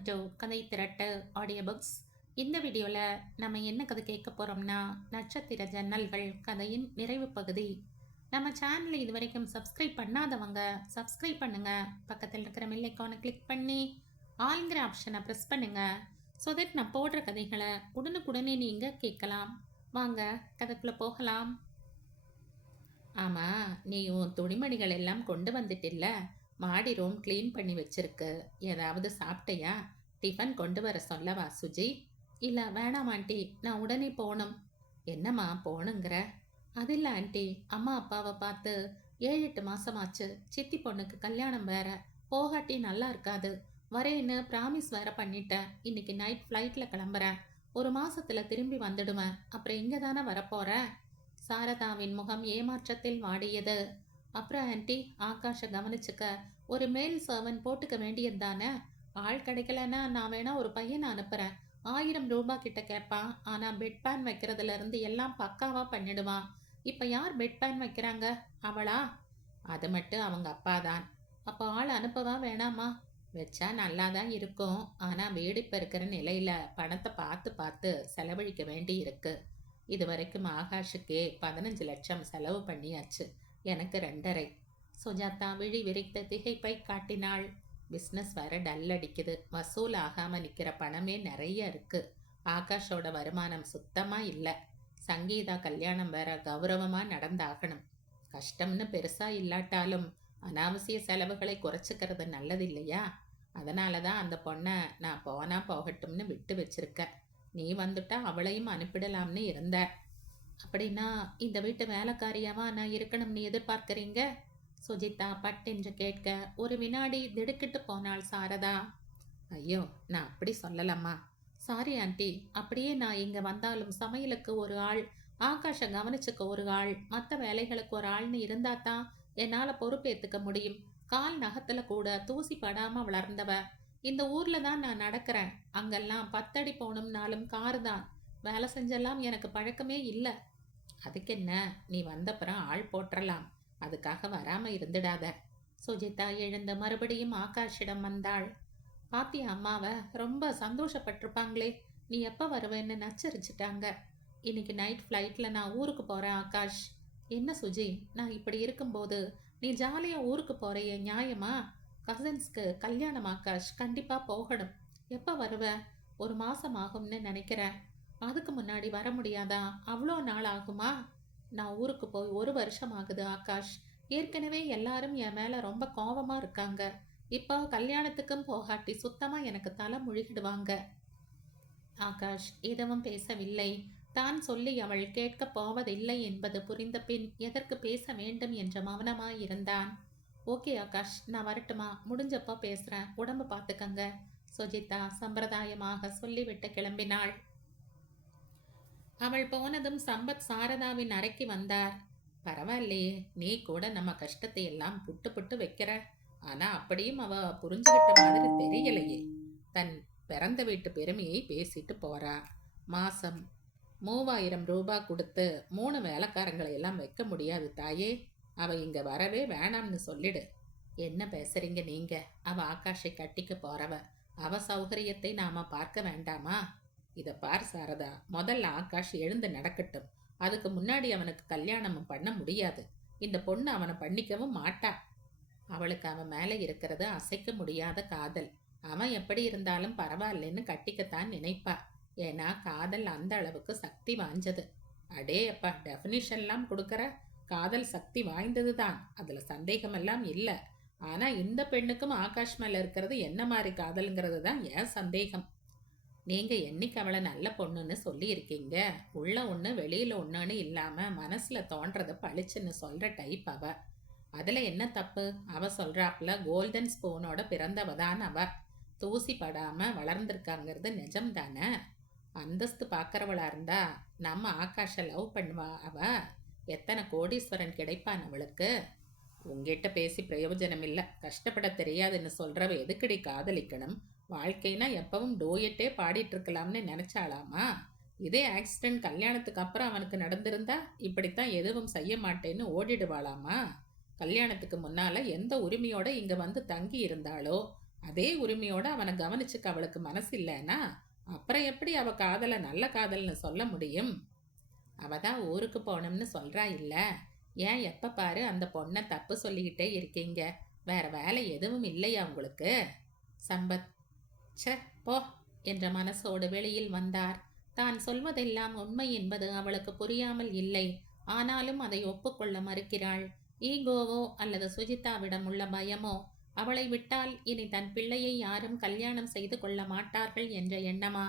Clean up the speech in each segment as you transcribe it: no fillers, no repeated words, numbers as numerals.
Welcome to கதை திரட்டு audio books. இந்த வீடியோவில் நம்ம என்ன கதை கேட்க போகிறோம்னா, நட்சத்திர ஜன்னல்கள் கதையின் நிறைவு பகுதி. நம்ம சேனலை இது வரைக்கும் சப்ஸ்கிரைப் பண்ணாதவங்க சப்ஸ்கிரைப் பண்ணுங்க. பக்கத்தில் இருக்கிற பெல் ஐகானை கிளிக் பண்ணி ஆல்ங்கிற ஆப்ஷனை ப்ரெஸ் பண்ணுங்க. ஸோ தட் நான் போடுற கதைகளை உடனுக்குடனே நீங்கள் கேட்கலாம். வாங்க கதைக்குள்ளே போகலாம். ஆமாம், நீ உன் துணிமணிகள் எல்லாம் கொண்டு வந்துட்டில்ல, மாடி ரூம் க்ளீன் பண்ணி வச்சிருக்கு. ஏதாவது சாப்பிட்டையா? டிஃபன் கொண்டு வர சொல்லவா சுஜி? இல்லை வேணாம் ஆண்டி, நான் உடனே போகணும். என்னம்மா போகணுங்கிற? அது இல்லை ஆண்டி, அம்மா அப்பாவை பார்த்து 7-8 மாசமாச்சு. சித்தி பொண்ணுக்கு கல்யாணம் வேற. போகாட்டி நல்லா இருக்காது. வரேன்னு ப்ராமிஸ் வேற பண்ணிட்டேன். இன்னைக்கு நைட் ஃப்ளைட்டில் கிளம்புறேன். ஒரு மாசத்துல திரும்பி வந்துடுவேன். அப்புறம் இங்கே தானே வரப்போகிறேன். சாரதாவின் முகம் ஏமாற்றத்தில் வாடியது. அப்புறம் ஆண்டி, ஆகாஷை கவனிச்சுக்க ஒரு மேல் சர்வன் போட்டுக்க வேண்டியது தானே? ஆள் கிடைக்கலன்னா நான் வேணா ஒரு பையனை அனுப்புறேன். 1000 ரூபாய் கிட்ட கேட்பான். ஆனால் பெட் பேன் வைக்கிறதுல இருந்து எல்லாம் பக்காவா பண்ணிடுவான். இப்போ யார் பெட் பேன் வைக்கிறாங்க? அவளா? அது மட்டும் அவங்க அப்பா தான். அப்போ ஆள் அனுப்பவா வேணாமா? வச்சா நல்லா தான் இருக்கும். ஆனால் வீடு இப்போ இருக்கிற நிலையில் பணத்தை பார்த்து பார்த்து செலவழிக்க வேண்டி இருக்கு. இது வரைக்கும் ஆகாஷுக்கே 15 லட்சம் செலவு பண்ணியாச்சு. எனக்கு 2.5. சுஜாதா விழி விரித்த திகைப்பை காட்டினாள். பிஸ்னஸ் வேற டல் அடிக்குது. வசூல் ஆகாமல் நிற்கிற பணமே நிறைய இருக்கு. ஆகாஷோட வருமானம் சுத்தமாக இல்லை. சங்கீதா கல்யாணம் வேற கௌரவமாக நடந்தாகணும். கஷ்டம்னு பெருசாக இல்லாட்டாலும் அனாவசிய செலவுகளை குறைச்சிக்கிறது நல்லது இல்லையா? அதனால தான் அந்த பொண்ணை நான் போனா போகட்டும்னு விட்டு வச்சிருக்கேன். நீ வந்துட்டா அவளையும் அனுப்பிடலாம்னு இருந்த. அப்படின்னா இந்த வீட்டு வேலைக்காரியாவா நான் இருக்கணும்னு எதிர்பார்க்குறீங்க? சுஜிதா பட்டென்று கேட்க ஒரு வினாடி திடுக்கிட்டு போனாள் சாரதா. ஐயோ, நான் அப்படி சொல்லலம்மா. Sorry aunty. அப்படியே நான் இங்கே வந்தாலும் சமையலுக்கு ஒரு ஆள், ஆகாஷை கவனிச்சுக்க ஒரு ஆள், மற்ற வேலைகளுக்கு ஒரு ஆள்னு இருந்தா தான் என்னால் பொறுப்பேற்றுக்க முடியும். கால் நகத்துல கூட தூசி படாமல் வளர்ந்தவ. இந்த ஊர்ல தான் நான் நடக்கிறேன். அங்கெல்லாம் 10 அடி போகணும்னாலும் காரு தான். வேலை செஞ்செல்லாம் எனக்கு பழக்கமே இல்லை. அதுக்கு என்ன, நீ வந்தப்புறம் ஆள் போட்டுறலாம். அதுக்காக வராம இருந்துடாத. சுஜிதா எழுந்து மறுபடியும் ஆகாஷிடம் வந்தாள். பாத்தியா அம்மாவை? ரொம்ப சந்தோஷப்பட்டிருப்பாங்களே. நீ எப்போ வருவேன்னு நச்சரிச்சிட்டாங்க. இன்னைக்கு நைட் ஃப்ளைட்டில் நான் ஊருக்கு போகிறேன் ஆகாஷ். என்ன சுஜி, நான் இப்படி இருக்கும்போது நீ ஜாலியாக ஊருக்கு போகிறைய நியாயமா? கசின்ஸ்க்கு கல்யாணம் ஆகாஷ், கண்டிப்பாக போகணும். எப்போ வருவ? ஒரு மாதம் ஆகும்னு நினைக்கிறேன். அதுக்கு முன்னாடி வர முடியாதா? அவ்வளோ நாள் ஆகுமா? நான் ஊருக்கு போய் 1 வருஷம் ஆகுது ஆகாஷ். ஏற்கனவே எல்லாரும் என் மேலே ரொம்ப கோபமாக இருக்காங்க. இப்போ கல்யாணத்துக்கும் போகாட்டி சுத்தமாக எனக்கு தலை முழுகிடுவாங்க. ஆகாஷ் எதுவும் பேசவில்லை. தான் சொல்லி அவள் கேட்கப் போவதில்லை என்பது புரிந்த பின் எதற்கு பேச வேண்டும் என்ற மௌனமாயிருந்தான். ஓகே ஆகாஷ், நான் வரட்டுமா? முடிஞ்சப்போ பேசுகிறேன். உடம்பு பார்த்துக்கங்க. சுஜிதா சம்பிரதாயமாக சொல்லிவிட்டு கிளம்பினாள். அவள் போனதும் சம்பத் சாரதாவின் அறைக்கு வந்தார். பரவாயில்லையே, நீ கூட நம்ம கஷ்டத்தை எல்லாம் புட்டு புட்டு வைக்கிற. ஆனா அப்படியும் அவ புரிஞ்சுக்கிட்ட மாதிரி தெரியலையே. தன் பிறந்த வீட்டு பெருமையை பேசிட்டு போறா. மாசம் 3000 ரூபாய் கொடுத்து 3 வேலைக்காரங்களை எல்லாம் வைக்க முடியாது தாயே. அவ இங்க வரவே வேணாம்னு சொல்லிடு. என்ன பேசுறீங்க நீங்க? அவ ஆகாஷை கட்டிக்க போறவ. அவ சௌகரியத்தை நாம பார்க்க வேண்டாமா? இதை பார் சாரதா, முதல்ல ஆகாஷ் எழுந்து நடக்கட்டும். அதுக்கு முன்னாடி அவனுக்கு கல்யாணமும் பண்ண முடியாது. இந்த பொண்ணு அவனை பண்ணிக்கவும் மாட்டா. அவளுக்கு அவன் மேலே இருக்கிறது அசைக்க முடியாத காதல். அவன் எப்படி இருந்தாலும் பரவாயில்லைன்னு கட்டிக்கத்தான் நினைப்பா. ஏன்னா காதல் அந்த அளவுக்கு சக்தி வாய்ந்தது. அடே அப்பா, டெஃபினிஷன்லாம் கொடுக்குற. காதல் சக்தி வாய்ந்தது தான், அதில் சந்தேகமெல்லாம் இல்லை. ஆனால் இந்த பெண்ணுக்கும் ஆகாஷ் மேலே இருக்கிறது என்ன மாதிரி காதல்ங்கிறது தான் ஏன் சந்தேகம். நீங்கள் என்னைக்கு அவளை நல்ல பொண்ணுன்னு சொல்லியிருக்கீங்க? உள்ள ஒன்று வெளியில் ஒன்றுன்னு இல்லாமல் மனசில் தோன்றதை பளிச்சுன்னு சொல்கிற டைப் அவ. அதில் என்ன தப்பு? அவ சொல்கிறாப்புல கோல்டன் ஸ்பூனோட பிறந்தவ தான் அவ. தூசி படாமல் வளர்ந்துருக்காங்கிறது நிஜம் தானே? அந்தஸ்து பார்க்குறவளா இருந்தா நம்ம ஆகாஷை லவ் பண்ணுவா அவ? எத்தனை கோடீஸ்வரன் கிடைப்பான் அவளுக்கு? உங்ககிட்ட பேசி பிரயோஜனம் இல்லை. கஷ்டப்பட தெரியாதுன்னு சொல்கிறவ எதுக்கடி காதலிக்கணும்? வாழ்க்கைனா எப்பவும் டோயட்டே பாடிட்டு இருக்கலாம்னு நினச்சாலாமா? இதே ஆக்சிடென்ட் கல்யாணத்துக்கு அப்புறம் அவனுக்கு நடந்திருந்தா இப்படித்தான் எதுவும் செய்ய மாட்டேன்னு ஓடிடுவாளாமா? கல்யாணத்துக்கு முன்னால் எந்த உரிமையோடு இங்கே வந்து தங்கி இருந்தாளோ அதே உரிமையோட அவனை கவனிச்சுக்க அவளுக்கு மனசு இல்லைன்னா அப்புறம் எப்படி அவ காதலை நல்ல காதல்னு சொல்ல முடியும்? அவ தான் ஊருக்கு போனோம்னு சொல்றா இல்ல. ஏன் எப்ப பாரு அந்த பொண்ணை தப்பு சொல்லிக்கிட்டே இருக்கீங்க? வேற வேலை எதுவும் இல்லையா உங்களுக்கு? சம்பத், ச்சே போ என்ற மனசோடு வெளியில் வந்தார். தான் சொல்வதெல்லாம் உண்மை என்பது அவளுக்கு புரியாமல் இல்லை. ஆனாலும் அதை ஒப்புக்கொள்ள மறுக்கிறாள். ஈகோவோ அல்லது சுஜிதாவிடம் உள்ள பயமோ? அவளை விட்டால் இனி தன் பிள்ளையை யாரும் கல்யாணம் செய்து கொள்ள மாட்டார்கள் என்ற எண்ணமா?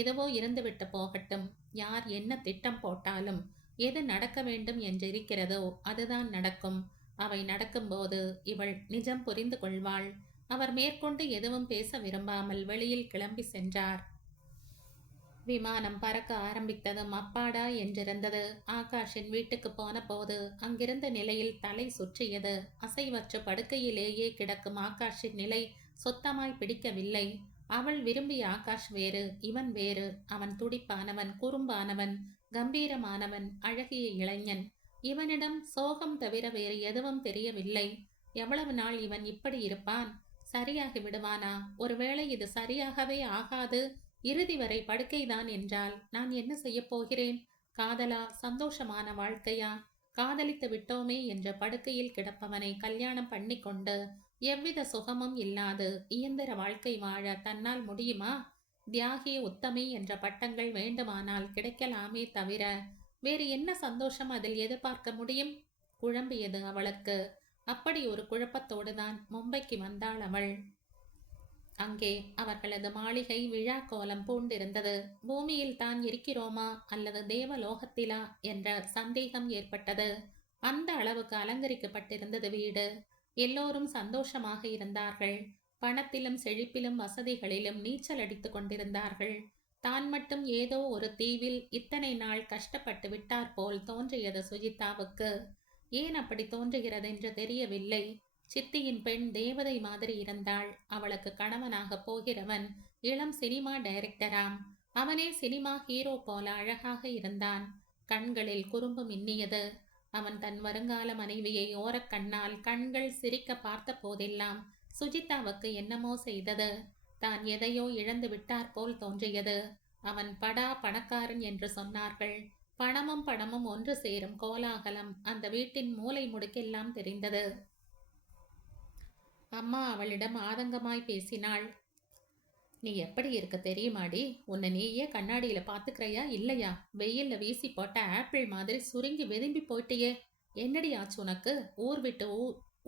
எதுவோ இருந்துவிட்டு போகட்டும். யார் என்ன திட்டம் போட்டாலும் எது நடக்க வேண்டும் என்றிருக்கிறதோ அதுதான் நடக்கும். அவை நடக்கும்போது இவள் நிஜம் புரிந்து கொள்வாள். அவர் மேற்கொண்டு எதுவும் பேச விரும்பாமல் வெளியில் கிளம்பி சென்றார். விமானம் பறக்க ஆரம்பித்ததும் அப்பாடா என்றிருந்தது. ஆகாஷின் வீட்டுக்கு போன போது அங்கிருந்த நிலையில் தலை சுற்றியது. அசைவற்ற படுக்கையிலேயே கிடக்கும் ஆகாஷின் நிலை சுத்தமாய் பிடிக்கவில்லை. அவள் விரும்பிய ஆகாஷ் வேறு, இவன் வேறு. அவன் துடிப்பானவன், குறும்பானவன், கம்பீரமானவன், அழகிய இளைஞன். இவனிடம் சோகம் தவிர வேறு எதுவும் தெரியவில்லை. எவ்வளவு நாள் இவன் இப்படி இருப்பான்? சரியாகி விடுவானா? ஒருவேளை இது சரியாகவே ஆகாது, இறுதி வரை படுக்கைதான் என்றால் நான் என்ன செய்ய போகிறேன்? காதலா? சந்தோஷமான வாழ்க்கையா? காதலித்து விட்டோமே என்ற படுக்கையில் கிடப்பவனை கல்யாணம் பண்ணி கொண்டு எவ்வித சுகமும் இல்லாது இயந்திர வாழ்க்கை வாழ தன்னால் முடியுமா? தியாகி, உத்தமி என்ற பட்டங்கள் வேண்டுமானால் கிடைக்கலாமே தவிர வேறு என்ன சந்தோஷம் அதில் எதிர்பார்க்க முடியும்? குழம்பியது அவளுக்கு. அப்படி ஒரு குழப்பத்தோடுதான் மும்பைக்கு வந்தாள் அவள். அங்கே அவர்களது மாளிகை விழா கோலம் பூண்டிருந்தது. பூமியில் தான் இருக்கிறோமா அல்லது தேவலோகத்திலா என்ற சந்தேகம் ஏற்பட்டது. அந்த அளவுக்கு அலங்கரிக்கப்பட்டிருந்தது வீடு. எல்லோரும் சந்தோஷமாக இருந்தார்கள். பணத்திலும் செழிப்பிலும் வசதிகளிலும் நீச்சல் அடித்து கொண்டிருந்தார்கள். தான் மட்டும் ஏதோ ஒரு தீவில் இத்தனை நாள் கஷ்டப்பட்டு விட்டார் போல் தோன்றியது சுஜிதாவுக்கு. ஏன் அப்படி தோன்றுகிறது என்று தெரியவில்லை. சித்தியின் பெண் தேவதை மாதிரி இருந்தாள். அவளுக்கு கணவனாக போகிறவன் இளம் சினிமா டைரக்டராம். அவனே சினிமா ஹீரோ போல அழகாக இருந்தான். கண்களில் குறும்பு மின்னியது. அவன் தன் வருங்கால மனைவியை ஓரக்கண்ணால் கண்கள் சிரிக்க பார்த்த போதெல்லாம் சுஜிதாவுக்கு என்னமோ செய்தது. தான் எதையோ இழந்து விட்டார் போல் தோன்றியது. அவன் படா பணக்காரன் என்று சொன்னார்கள். பணமும் பணமும் ஒன்று சேரும் கோலாகலம் அந்த வீட்டின் மூலை முடுக்கெல்லாம் தெரிந்தது. அம்மா அவளிடம் ஆதங்கமாய் பேசினாள். நீ எப்படி இருக்க தெரியுமாடி? உன்னை நீயே கண்ணாடியில பாத்துக்கிறையா இல்லையா? வெயில்ல வீசி போட்ட ஆப்பிள் மாதிரி சுருங்கி வெதும்பி போயிட்டியே. என்னடி ஆச்சு உனக்கு? ஊர் விட்டு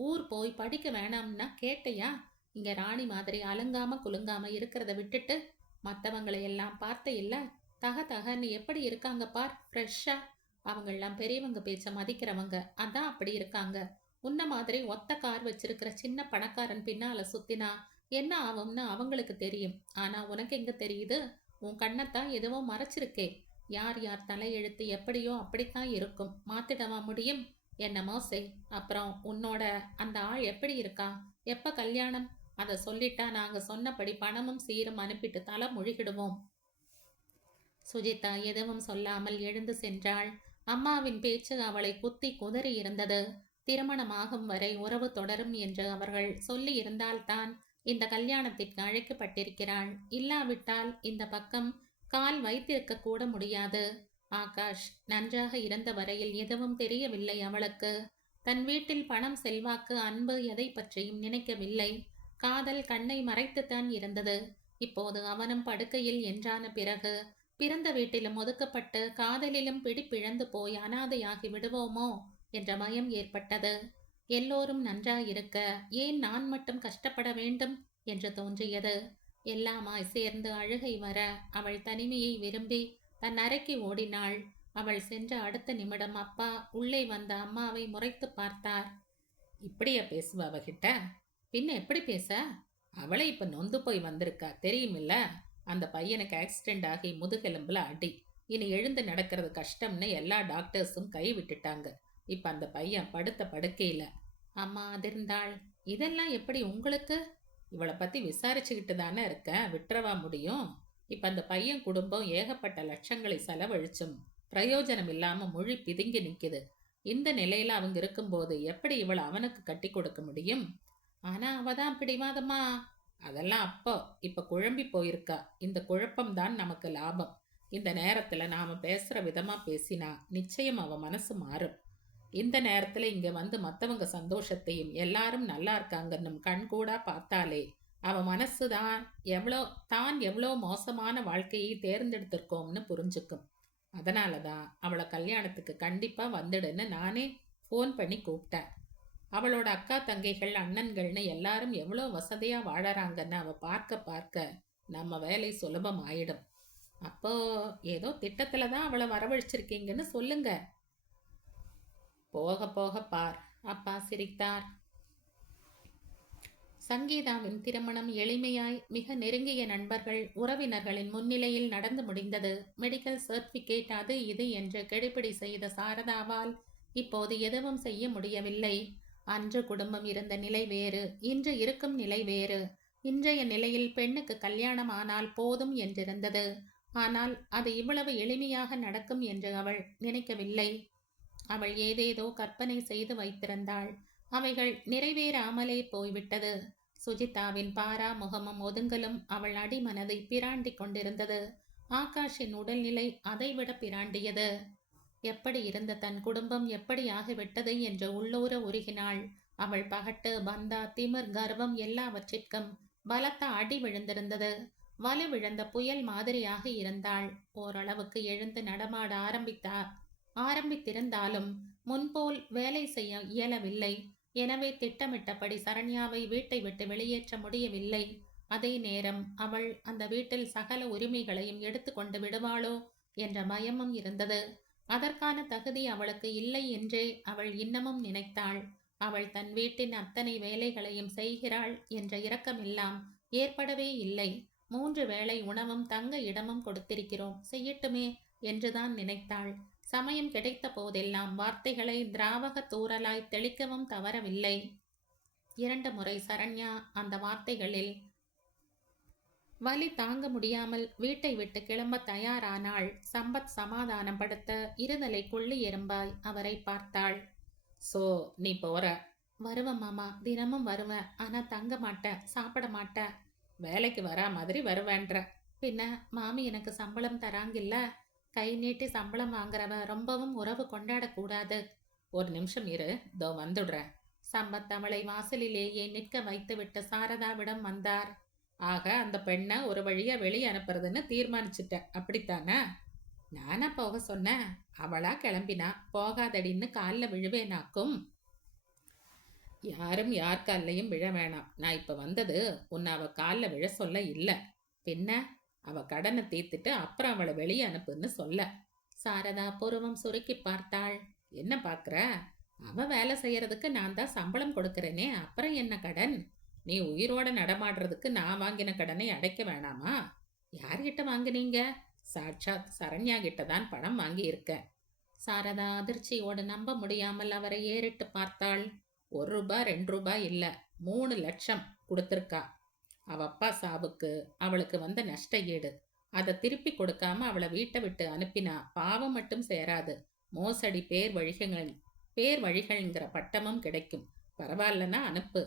ஊர் போய் படிக்க வேணாம்னா கேட்டையா? இங்க ராணி மாதிரி அலங்காம குலுங்காம இருக்கிறத விட்டுட்டு மற்றவங்களை எல்லாம் பார்த்த இல்ல? தக தகன்னு எப்படி இருக்காங்க பார், ஃப்ரெஷ்ஷா. அவங்கெல்லாம் பெரியவங்க பேச்ச மதிக்கிறவங்க, அதான் அப்படி இருக்காங்க. உன்ன மாதிரி ஒத்த கார் வச்சிருக்கிற சின்ன பணக்காரன் பின்னால சுத்தினா என்ன ஆகும்னு அவங்களுக்கு தெரியும். ஆனா உனக்கு எங்க தெரியுது? உன் கண்ணத்தான் எதுவோ மறைச்சிருக்கே. யார் யார் தலையெழுத்து எப்படியோ அப்படித்தான் இருக்கும். மாத்திடவா முடியும்? என்னமோ செய். அப்புறம் உன்னோட அந்த ஆள் எப்படி இருக்கா? எப்ப கல்யாணம்? அதை சொல்லிட்டா நாங்க சொன்னபடி பணமும் சீரும் அனுப்பிட்டு தலை முழுகிடுவோம். சுஜிதா எதுவும் சொல்லாமல் எழுந்து சென்றாள். அம்மாவின் பேச்சு அவளை குத்தி குதறி இருந்தது. திருமணமாகும் வரை உறவு தொடரும் என்று அவர்கள் சொல்லி இருந்தால்தான் இந்த கல்யாணத்திற்கு அழைக்கப்பட்டிருக்கிறாள். இல்லாவிட்டால் இந்த பக்கம் கால் வைத்திருக்க கூட முடியாது. ஆகாஷ் நன்றாக இருந்த வரையில் எதுவும் தெரியவில்லை அவளுக்கு. தன் வீட்டில் பணம், செல்வாக்கு, அன்பு எதை பற்றியும் நினைக்கவில்லை. காதல் கண்ணை மறைத்துத்தான் இருந்தது. இப்போது அவனும் படுக்கையில் என்றான பிறகு பிறந்த வீட்டிலும் ஒதுக்கப்பட்டு காதலிலும் பிடிப்பிழந்து போய் அனாதையாகி விடுவோமோ என்ற பயம் ஏற்பட்டது. எல்லோரும் நன்றாயிருக்க ஏன் நான் மட்டும் கஷ்டப்பட வேண்டும் என்று தோன்றியது. எல்லாமாய் சேர்ந்து அழுகை வர அவள் தனிமையை விரும்பி தன் அறைக்கு ஓடினாள். அவள் சென்ற அடுத்த நிமிடம் அப்பா உள்ளே வந்த அம்மாவை முறைத்து பார்த்தார். இப்படியா பேசுவ அவகிட்ட? பின்ன எப்படி பேச? அவளை இப்ப நொந்து போய் வந்திருக்கா தெரியுமில்ல? அந்த பையனுக்கு ஆக்சிடென்ட் ஆகி முதுகெலும்புல அடி. இனி எழுந்து நடக்கிறது கஷ்டம்னு எல்லா டாக்டர்ஸும் கை விட்டுட்டாங்க. இப்ப அந்த பையன் படுத்த படுக்கையில. அம்மா அதிர்ந்தாள். இதெல்லாம் எப்படி உங்களுக்கு? இவளை பத்தி விசாரிச்சுக்கிட்டு தானே இருக்க, விட்டுறவா முடியும்? இப்ப அந்த பையன் குடும்பம் ஏகப்பட்ட லட்சங்களை செலவழிச்சும் பிரயோஜனம் இல்லாம மொழி பிதுங்கி நிக்குது. இந்த நிலையில அவங்க இருக்கும்போது எப்படி இவளை அவனுக்கு கட்டி கொடுக்க முடியும்? ஆனா அவதான் பிடிவாதமா. அதெல்லாம் அப்போ. இப்ப குழம்பி போயிருக்கா. இந்த குழப்பம்தான் நமக்கு லாபம். இந்த நேரத்துல நாம பேசுற விதமா பேசினா நிச்சயம் அவ மனசு மாறும். இந்த நேரத்துல இங்க வந்து மத்தவங்க சந்தோஷத்தையும் எல்லாரும் நல்லா இருக்காங்கன்னு கண்கூடா பார்த்தாலே அவ மனசு தான் எவ்வளோ மோசமான வாழ்க்கையை தேர்ந்தெடுத்திருக்கோம்னு புரிஞ்சுக்கும். அதனாலதான் அவளை கல்யாணத்துக்கு கண்டிப்பா வந்துடுன்னு நானே ஃபோன் பண்ணி கூப்பிட்டேன். அவளோட அக்கா தங்கைகள் அண்ணன்கள்னு எல்லாரும் எவ்வளோ வசதியா வாழறாங்கன்னு அவ பார்க்க பார்க்க நம்ம வேலை சுலபம் ஆயிடும். அப்போ ஏதோ திட்டத்துல தான் அவளை வரவழைச்சிருக்கீங்கன்னு சொல்லுங்க. போக போக பார். அப்பா சிரித்தார். சங்கீதாவின் திருமணம் எளிமையாய் மிக நெருங்கிய நண்பர்கள் உறவினர்களின் முன்னிலையில் நடந்து முடிந்தது. மெடிக்கல் சர்டிபிகேட் அது இது என்று கெடுபிடி செய்த சாரதாவால் இப்போது எதுவும் செய்ய முடியவில்லை. அன்று குடும்பம் இருந்த நிலை வேறு, இன்று இருக்கும் நிலை வேறு. இன்றைய நிலையில் பெண்ணுக்கு கல்யாணம் ஆனால் போதும் என்றிருந்தது. ஆனால் அது இவ்வளவு எளிமையாக நடக்கும் என்று அவள் நினைக்கவில்லை. அவள் ஏதேதோ கற்பனை செய்து வைத்திருந்தாள். அவைகள் நிறைவேறாமலே போய்விட்டது. சுஜிதாவின் பாரா முகமும் ஒதுங்கலும் அவள் அடிமனதை பிராண்டி கொண்டிருந்தது. ஆகாஷின் உடல்நிலை அதைவிட பிராண்டியது. எப்படி இருந்த தன் குடும்பம் எப்படி ஆகிவிட்டது என்று உள்ளூர உருகினாள். அவள் பகட்டு பந்தா திமிர் கர்வம் எல்லாவற்றிற்கும் பலத்த அடி விழுந்திருந்தது. வலுவிழந்த புயல் மாதிரியாக இருந்தாள். ஓரளவுக்கு எழுந்து நடமாட ஆரம்பித்திருந்தாலும் முன்போல் வேலை செய்ய இயலவில்லை. எனவே திட்டமிட்டபடி சரண்யாவை வீட்டை விட்டு வெளியேற்ற முடியவில்லை. அதே நேரம் அவள் அந்த வீட்டில் சகல உரிமைகளையும் எடுத்துக்கொண்டு விடுவாளோ என்ற பயமும் இருந்தது. அதற்கான தகுதி அவளுக்கு இல்லை என்றே அவள் இன்னமும் நினைத்தாள். அவள் தன் வீட்டின் அத்தனை வேலைகளையும் செய்கிறாள் என்ற இரக்கமெல்லாம் ஏற்படவே இல்லை. 3 வேளை உணவும் தங்க இடமும் கொடுத்திருக்கிறோம், செய்யட்டுமே என்றுதான் நினைத்தாள். சமயம் கிடைத்த போதெல்லாம் வார்த்தைகளை திராவக தூறலாய் தெளிக்கவும் தவறவில்லை. 2 முறை சரண்யா அந்த வார்த்தைகளில் வலி தாங்க முடியாமல் வீட்டை விட்டு கிளம்ப தயாரானாள். சம்பத் சமாதானப்படுத்த இருதலை கொள்ளி எறும்பாய் அவரை பார்த்தாள். சோ நீ போற? வருவேன் மாமா, தினமும் வருவேன். ஆனா தங்க மாட்டேன், சாப்பிட மாட்டேன். வேலைக்கு வரா மாதிரி வருவேன்ற. பின்ன மாமி எனக்கு சம்பளம் தராங்கில்ல. கை நீட்டி சம்பளம் வாங்குறவ ரொம்பவும் உறவு கொண்டாடக்கூடாது. ஒரு நிமிஷம் இரு, தோ வந்துடுறேன். சம்பத் அவளை வாசலிலேயே நிற்க வைத்துவிட்டு சாரதாவிடம் வந்தார். ஆக அந்த பெண்ணை ஒரு வழியா வெளியே அனுப்புறதுன்னு தீர்மானிச்சுட்ட, அப்படித்தானே? நானா போக சொன்னேன்? அவளா கிளம்பினா. போகாதடின்னு காலில் விழுவேனாக்கும். யாரும் யார் கால்லையும் விழ வேணாம். நான் இப்ப வந்தது உன்னை அவ காலில் விழ சொல்ல இல்லை. பின்ன அவ கடனை தீர்த்துட்டு அப்புறம் அவளை வெளியே அனுப்புன்னு சொல்ல. சாரதா புருவம் சுருக்கி பார்த்தாள். என்ன பாக்குற? அவ வேலை செய்யறதுக்கு நான் தான் சம்பளம் கொடுக்கறேனே, அப்புறம் என்ன கடன்? நீ உயிரோட நடமாடுறதுக்கு நான் வாங்கின கடனை அடைக்க வேணாமா? யார்கிட்ட வாங்கினீங்க? சாட்சாத் சரண்யா கிட்ட தான் பணம் வாங்கி இருக்க. சாரதா அதிர்ச்சியோடு நம்ப முடியாமல் அவரை ஏறிட்டு பார்த்தாள். 1 ரூபாய் 2 ரூபாய் இல்ல, 3 லட்சம் கொடுத்திருக்கா. அவ அப்பா சாவுக்கு அவளுக்கு வந்த நஷ்ட ஈடு. அதை திருப்பி கொடுக்காம அவளை வீட்டை விட்டு அனுப்பினா பாவம் மட்டும் சேராது, மோசடி பேர் வழிகள்ங்கிற பட்டமும் கிடைக்கும். பரவாயில்லன்னா அனுப்பு.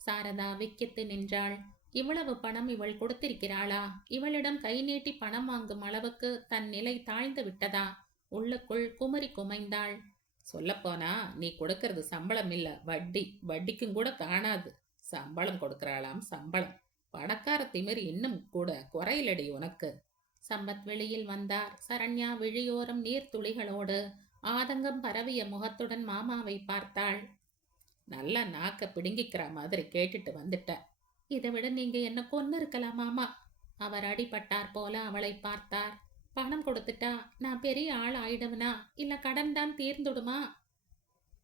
சாரதா விக்கித்து நின்றாள். இவ்வளவு பணம் இவள் கொடுத்திருக்கிறாளா? இவளிடம் கை நீட்டி பணம் வாங்கும் அளவுக்கு தன் நிலை தாழ்ந்து விட்டதா? உள்ளுக்குள் குமரி குமைந்தாள். சொல்லப்போனா நீ கொடுக்கறது சம்பளம் இல்ல, வட்டி. வட்டிக்கும் கூட காணாது. சம்பளம் கொடுக்கறாளாம், சம்பளம். பணக்கார திமிர் இன்னும் கூட குறையிலடி உனக்கு. சம்பத் வெளியில் வந்தார். சரண்யா விழியோரம் நீர்த்துளிகளோடு ஆதங்கம் பரவிய முகத்துடன் மாமாவை பார்த்தாள். நல்லா நாக்க பிடுங்கிக்கிற மாதிரி கேட்டுட்டு வந்துட்ட. இதை விட நீங்க என்ன கொன்னு இருக்கலாம் மாமா. அவர் அடிபட்டார் போல அவளை பார்த்தார். பணம் கொடுத்துட்டா நான் பெரிய ஆள் ஆயிடுவனா? இல்ல கடன் தான் தீர்ந்துடுமா?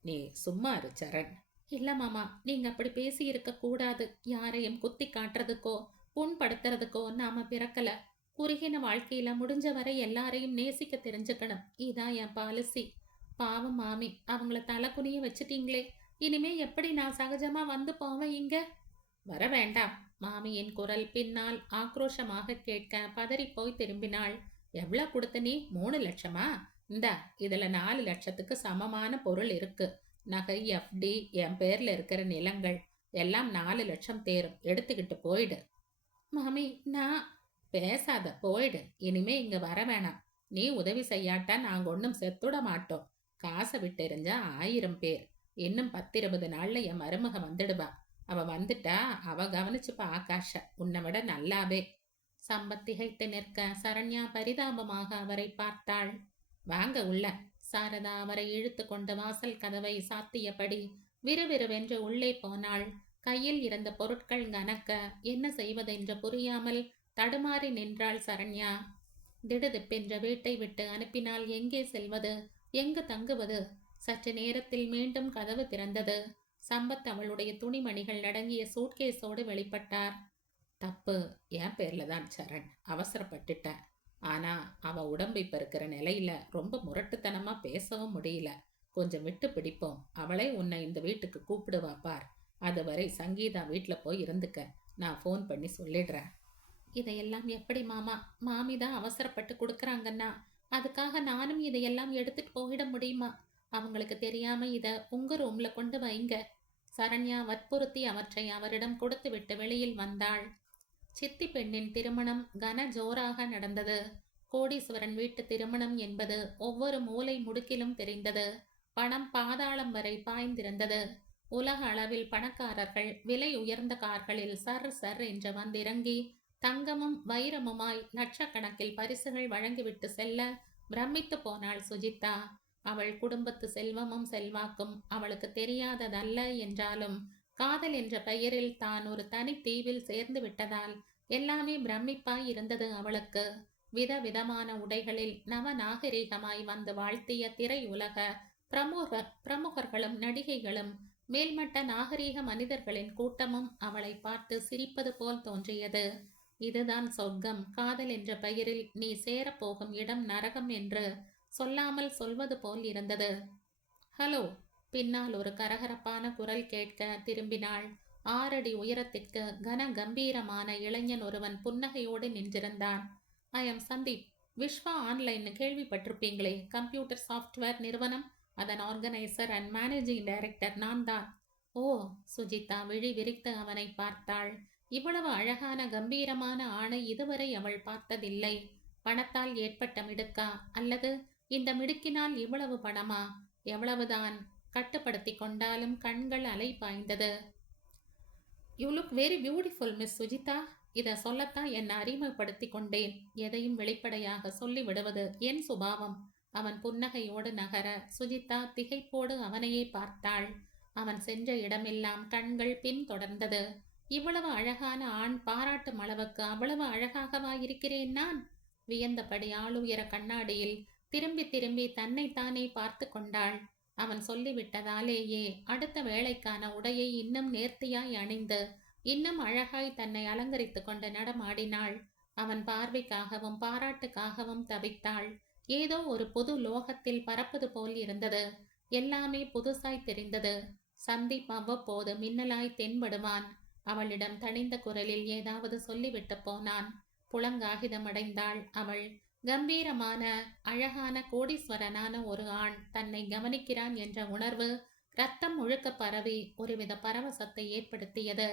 நீ சும்மா இரு சரண். இல்ல மாமா, நீங்க அப்படி பேசி இருக்க கூடாது. யாரையும் குத்தி காட்டுறதுக்கோ புண்படுத்துறதுக்கோ நாம பிறக்கல. குறுகின வாழ்க்கையில முடிஞ்ச வரை எல்லாரையும் நேசிக்க தெரிஞ்சுக்கணும். இதான் என் பாலிசி. பாவம் மாமி, அவங்கள தலை குனிய வச்சுட்டீங்களே. இனிமே எப்படி நான் சகஜமா வந்து போவேன் இங்க? வர வேண்டாம். மாமியின் குரல் பின்னால் ஆக்ரோஷமாக கேட்க பதறி போய் திரும்பினாள். எவ்வளவு கொடுத்த நீ? 3 லட்சமா? இந்தா, இதுல 4 லட்சத்துக்கு சமமான பொருள் இருக்கு. நகை, FD, என் பேர்ல இருக்கிற நிலங்கள். எல்லாம் 4 லட்சம் தேரும், எடுத்துக்கிட்டு போயிடு. மாமி, நான் பேசாத, போயிடு. இனிமே இங்க வர வேணாம். நீ உதவி செய்யாட்டா நாங்க ஒன்றும் செத்துட மாட்டோம். காசை விட்டு எறிஞ்சா 1000 பேர். இன்னும் 10-20 நாள்ல என் மருமக வந்துடுவா. அவ வந்துட்டா அவ கவனிச்சுப்பா ஆகாஷ, உன்னை விட நல்லாவே. சம்பத் திகைத்து நிற்க சரண்யா பரிதாபமாக அவரை பார்த்தாள். வாங்க உள்ள. சாரதா அவரை இழுத்து கொண்டு வாசல் கதவை சாத்தியபடி விறுவிறுவென்று உள்ளே போனாள். கையில் இருந்த பொருட்கள் கனக்க என்ன செய்வதென்று புரியாமல் தடுமாறி நின்றாள் சரண்யா. திடுதிப்பென்ற வீட்டை விட்டு அனுப்பினால் எங்கே செல்வது, எங்கு தங்குவது? சற்று நேரத்தில் மீண்டும் கதவு திறந்தது. சம்பத் அவளுடைய துணிமணிகள் அடங்கிய சூட்கேஸோடு வெளிப்பட்டார். தப்பு என் பேர்ல தான் சரண், அவசரப்பட்டுட்டேன். ஆனா அவ உடம்பு இப்ப இருக்கிற நிலையில ரொம்ப முரட்டுத்தனமா பேசவும் முடியல. கொஞ்சம் விட்டு பிடிப்போம். அவளே உன்னை இந்த வீட்டுக்கு கூப்பிடுவா பார். அதுவரை சங்கீதா வீட்டில் போய் இருந்துக்க. நான் ஃபோன் பண்ணி சொல்லிடுறேன். இதையெல்லாம் எப்படி மாமா? மாமி தான் அவசரப்பட்டு கொடுக்குறாங்கன்னா அதுக்காக நானும் இதையெல்லாம் எடுத்துட்டு போயிட முடியுமா? அவங்களுக்கு தெரியாம இதை உங்க ரூம்ல கொண்டு வைங்க. சரண்யா வற்புறுத்தி அவற்றை அவரிடம் கொடுத்துவிட்டு வெளியில் வந்தாள். சித்தி பெண்ணின் திருமணம் கன ஜோராக நடந்தது. கோடீஸ்வரன் வீட்டு திருமணம் என்பது ஒவ்வொரு மூலை முடுக்கிலும் தெரிந்தது. பணம் பாதாளம் வரை பாய்ந்திருந்தது. உலக அளவில் பணக்காரர்கள் விலை உயர்ந்த கார்களில் சர் சர் என்று வந்திறங்கி தங்கமும் வைரமுமாய் லட்சக்கணக்கில் பரிசுகள் வழங்கிவிட்டு செல்ல பிரமித்து போனாள் சுஜிதா. அவள் குடும்பத்து செல்வமும் செல்வாக்கும் அவளுக்கு தெரியாததல்ல என்றாலும் காதல் என்ற பெயரில் தான் ஒரு தனி தீவில் சேர்ந்து விட்டதால் எல்லாமே பிரமிப்பாய் இருந்தது அவளுக்கு. விதவிதமான உடைகளில் நவநாகரீகமாய் வந்து வாழ்த்திய திரை உலக பிரமுகர்களும் நடிகைகளும் மேல்மட்ட நாகரீக மனிதர்களின் கூட்டமும் அவளை பார்த்து சிரிப்பது போல் தோன்றியது. இதுதான் சொர்க்கம், காதல் என்ற பெயரில் நீ சேரப்போகும் இடம் நரகம் என்று சொல்லாமல் சொல்வது போல் இருந்தது. ஹலோ! பின்னால் ஒரு கரகரப்பான குரல் கேட்க திரும்பினாள். 6 அடி உயரத்திற்கு கன கம்பீரமான இளைஞன் ஒருவன் புன்னகையோடு நின்றிருந்தான். I am Sandeep. Vishwa online கேள்விப்பட்டிருப்பீங்களே, கம்ப்யூட்டர் சாஃப்ட்வேர் நிறுவனம். அதன் ஆர்கனைசர் அண்ட் மேனேஜிங் டைரக்டர் நான் தான். ஓ! சுஜிதா விழி விரித்து அவனை பார்த்தாள். இவ்வளவு அழகான கம்பீரமான ஆணை இதுவரை அவள் பார்த்ததில்லை. பணத்தால் ஏற்பட்ட மிடுக்கா, அல்லது இந்த மிடுக்கினால் இவ்வளவு பணமா? எவ்வளவுதான் கட்டுப்படுத்தி கொண்டாலும் கண்கள் அலை பாய்ந்தது. You look very beautiful miss Sujitha. இதை சொல்லத்தான் என்னை அறிமுகப்படுத்தி கொண்டேன். எதையும் வெளிப்படையாக சொல்லிவிடுவது என் சுபாவம். அவன் புன்னகையோடு நகர சுஜிதா திகைப்போடு அவனையே பார்த்தாள். அவன் சென்ற இடமெல்லாம் கண்கள் பின் தொடர்ந்தது. இவ்வளவு அழகான ஆண் பாராட்டும் அளவுக்கு அவ்வளவு அழகாகவா இருக்கிறேன் நான்? வியந்தபடி ஆளுயர கண்ணாடியில் திரும்பி திரும்பி தன்னைத்தானே பார்த்து கொண்டாள். அவன் சொல்லிவிட்டதாலேயே அடுத்த வேளைக்கான உடையை இன்னும் நேர்த்தியாய் அணிந்து இன்னும் அழகாய் தன்னை அலங்கரித்து கொண்டு நடமாடினாள். அவன் பார்வைக்காகவும் பாராட்டுக்காகவும் தவித்தாள். ஏதோ ஒரு புது லோகத்தில் பறப்பது போல் இருந்தது. எல்லாமே புதுசாய் தெரிந்தது. சந்தீப் அவ்வப்போது மின்னலாய் தென்படுவான். அவளிடம் தணிந்த குரலில் ஏதாவது சொல்லிவிட்டு போனான். புலங்காகிதமடைந்தாள் அவள். கம்பீரமான அழகான கோடீஸ்வரனான ஒரு ஆண் தன்னை கவனிக்கிறான் என்ற உணர்வு ரத்தம் முழுக்க பரவி ஒருவித பரவசத்தை ஏற்படுத்தியது.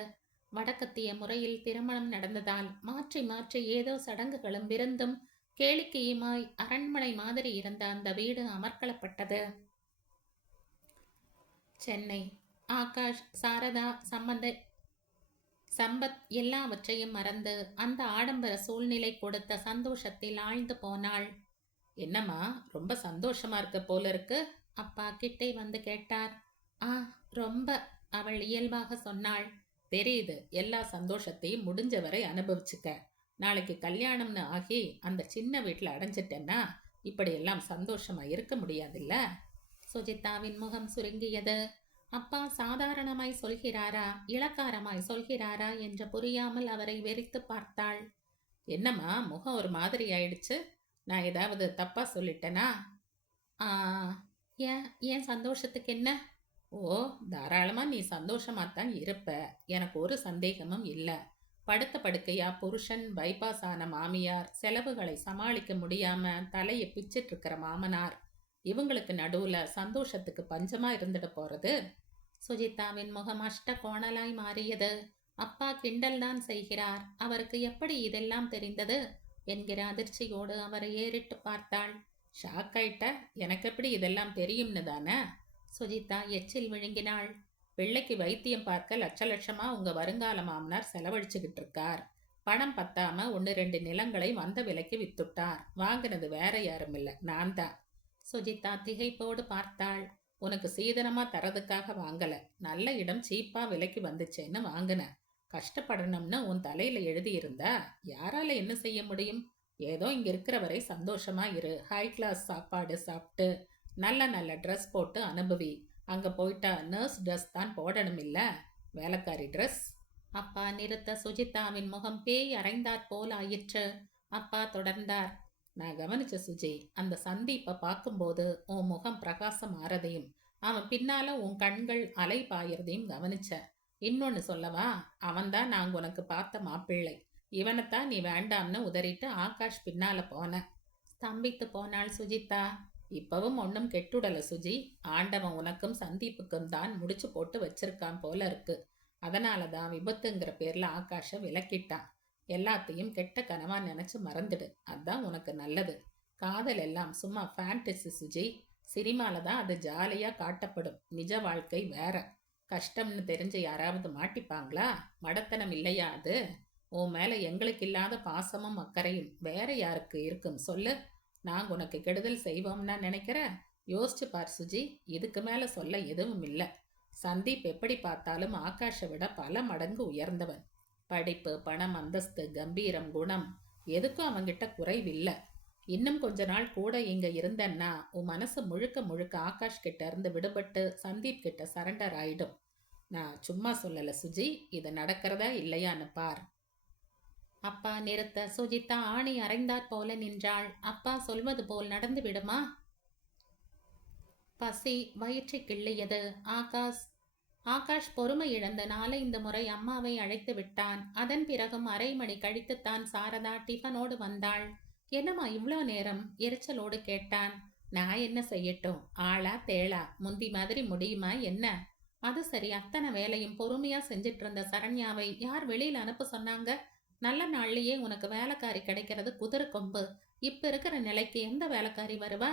வடக்கத்திய முறையில் திருமணம் நடந்ததால் மாற்றி மாற்றி ஏதோ சடங்குகளும் விருந்தும் கேளிக்கையுமாய் அரண்மனை மாதிரி இருந்த அந்த வீடு அமர்க்களப்பட்டது. சென்னை. ஆகாஷ், சாரதா, சம்பத் எல்லாவற்றையும் மறந்து அந்த ஆடம்பர சூழ்நிலை கொடுத்த சந்தோஷத்தில் ஆழ்ந்து போனாள். என்னம்மா, ரொம்ப சந்தோஷமா இருக்க போல இருக்கு? அப்பா கிட்டே வந்து கேட்டார். ஆ, ரொம்ப, அவள் இயல்பாக சொன்னாள். தெரியுது, எல்லா சந்தோஷத்தையும் முடிஞ்ச வரை அனுபவிச்சுக்க. நாளைக்கு கல்யாணம்னு ஆகி அந்த சின்ன வீட்டில் அடைஞ்சிட்டேன்னா இப்படியெல்லாம் சந்தோஷமா இருக்க முடியாதுல்ல? சுஜிதாவின் முகம் சுருங்கியது. அப்பா சாதாரணமாய் சொல்கிறாரா, இளக்காரமாய் சொல்கிறாரா என்று புரியாமல் அவரை வெறித்து பார்த்தாள். என்னம்மா, முகம் ஒரு மாதிரி ஆயிடுச்சு? நான் ஏதாவது தப்பா சொல்லிட்டேனா? ஏன் ஏன் சந்தோஷத்துக்கு என்ன? ஓ, தாராளமா நீ சந்தோஷமாத்தான் இருப்ப. எனக்கு ஒரு சந்தேகமும் இல்லை. படுத்த படுக்கையா புருஷன், பைபாஸ் ஆன மாமியார், செலவுகளை சமாளிக்க முடியாம தலையை பிச்சிட்டு இருக்கிற மாமனார், இவங்களுக்கு நடுவுல சந்தோஷத்துக்கு பஞ்சமா இருந்துட போறது? சுஜிதாவின் முகம் அஷ்ட கோணலாய் மாறியது. அப்பா கிண்டல் தான் செய்கிறார், அவருக்கு எப்படி இதெல்லாம் தெரிந்தது என்கிற அதிர்ச்சியோடு அவரை ஏறிட்டு பார்த்தாள். ஷாக் ஆயிட்ட? எனக்கு எப்படி இதெல்லாம் தெரியும்னு தானே? சுஜிதா எச்சில் விழுங்கினாள். பிள்ளைக்கு வைத்தியம் பார்க்க லட்ச லட்சமா உங்க வருங்கால மாமனார் செலவழிச்சுக்கிட்டு இருக்கார். பணம் பத்தாம 1-2 நிலங்களை வந்த விலைக்கு வித்துட்டார். வாங்கினது வேற யாரும் இல்ல, நான் தான். சுஜிதா திகைப்போடு பார்த்தாள். உனக்கு சீதனமா தரதுக்காக வாங்கல, நல்ல இடம் சீப்பா விலைக்கு வந்துச்சேன்னு வாங்கின. கஷ்டப்படணும்னு உன் தலையில எழுதியிருந்தா யாரால என்ன செய்ய முடியும்? ஏதோ இங்க இருக்கிற வரை சந்தோஷமா இரு, ஹை கிளாஸ் சாப்பாடு சாப்பிட்டு நல்ல நல்ல ட்ரெஸ் போட்டு அனுபவி. அங்க போயிட்டா நர்ஸ் ட்ரெஸ் தான் போடணும் இல்ல, வேலைக்காரி ட்ரெஸ். அப்பா நிறுத்த சுஜிதாவின் முகம் பேய் அரைந்தாற் போல் ஆயிற்று. அப்பா தொடர்ந்தார். நான் கவனிச்ச சுஜி, அந்த சந்தீப்பை பார்க்கும்போது உன் முகம் பிரகாசம் ஆறதையும் அவன் பின்னால உன் கண்கள் அலை பாயறதையும் கவனிச்ச. இன்னொன்னு சொல்லவா, அவன்தான் நாங்க உனக்கு பார்த்த மாப்பிள்ளை. இவனைத்தான் நீ வேண்டாம்னு உதறிட்டு ஆகாஷ் பின்னால போன. ஸ்தம்பித்து போனாள் சுஜிதா. இப்பவும் ஒன்னும் கெட்டுடல சுஜி. ஆண்டவன் உனக்கும் சந்தீப்புக்கும் தான் முடிச்சு போட்டு வச்சிருக்கான் போல இருக்கு. அதனாலதான் விபத்துங்கிற பேர்ல ஆகாஷ விலக்கிட்டான். எல்லாத்தையும் கெட்ட கனவா நினைச்சு மறந்துடு, அதான் உனக்கு நல்லது. காதல் எல்லாம் சும்மா ஃபேண்டசி சுஜி. சினிமால தான் அது ஜாலியா காட்டப்படும், நிஜ வாழ்க்கை வேற. கஷ்டம்னு தெரிஞ்சு யாராவது மாட்டிப்பாங்களா? மடத்தனம் இல்லையா அது? உன் மேல எங்களுக்கு இல்லாத பாசமும் அக்கறையும் வேற யாருக்கு இருக்கும் சொல்லு? நாங்க உனக்கு கெடுதல் செய்வோம்னா நினைக்கிற? யோசிச்சு பார் சுஜி, இதுக்கு மேல சொல்ல எதுவும் இல்லை. சந்தீப் எப்படி பார்த்தாலும் ஆகாஷை விட பல மடங்கு உயர்ந்தவன். படிப்பு, பணம், அந்தஸ்து, கம்பீரம், குணம் எதுக்கும் அவங்கிட்ட குறைவில்லை. இன்னும் கொஞ்ச நாள் கூட இங்க இருந்தன்னா உன் மனசு முழுக்க முழுக்க ஆகாஷ் கிட்ட இருந்து விடுபட்டு சந்தீப் கிட்ட சரண்டர் ஆயிடும். நான் சும்மா சொல்லல சுஜி, இது நடக்கிறதா இல்லையான்னு பார். அப்பா நிறுத்த சுஜிதா ஆணி அரைந்தாற் போல நின்றாள். அப்பா சொல்வது போல் நடந்து விடுமா? பசி வயிற்றை கிள்ளியது. ஆகாஷ் பொறுமை இழந்த 4-5 முறை அம்மாவை அழைத்து விட்டான். அதன் பிறகும் 1/2 மணி கழித்துத்தான் சாரதா டிஃபனோடு வந்தாள். என்னம்மா இவ்வளோ நேரம்? எரிச்சலோடு கேட்டான். நான் என்ன செய்யட்டும், ஆளா தேளா முந்தி மாதிரி முடியுமா என்ன? அது சரி, அத்தனை வேலையும் பொறுமையா செஞ்சிட்டு இருந்த சரண்யாவை யார் வெளியில அனுப்ப சொன்னாங்க? நல்ல நாள்லயே உனக்கு வேலைக்காரி கிடைக்கிறது குதிரை கொம்பு. இப்ப இருக்கிற நிலைக்கு எந்த வேலைக்காரி வருவா?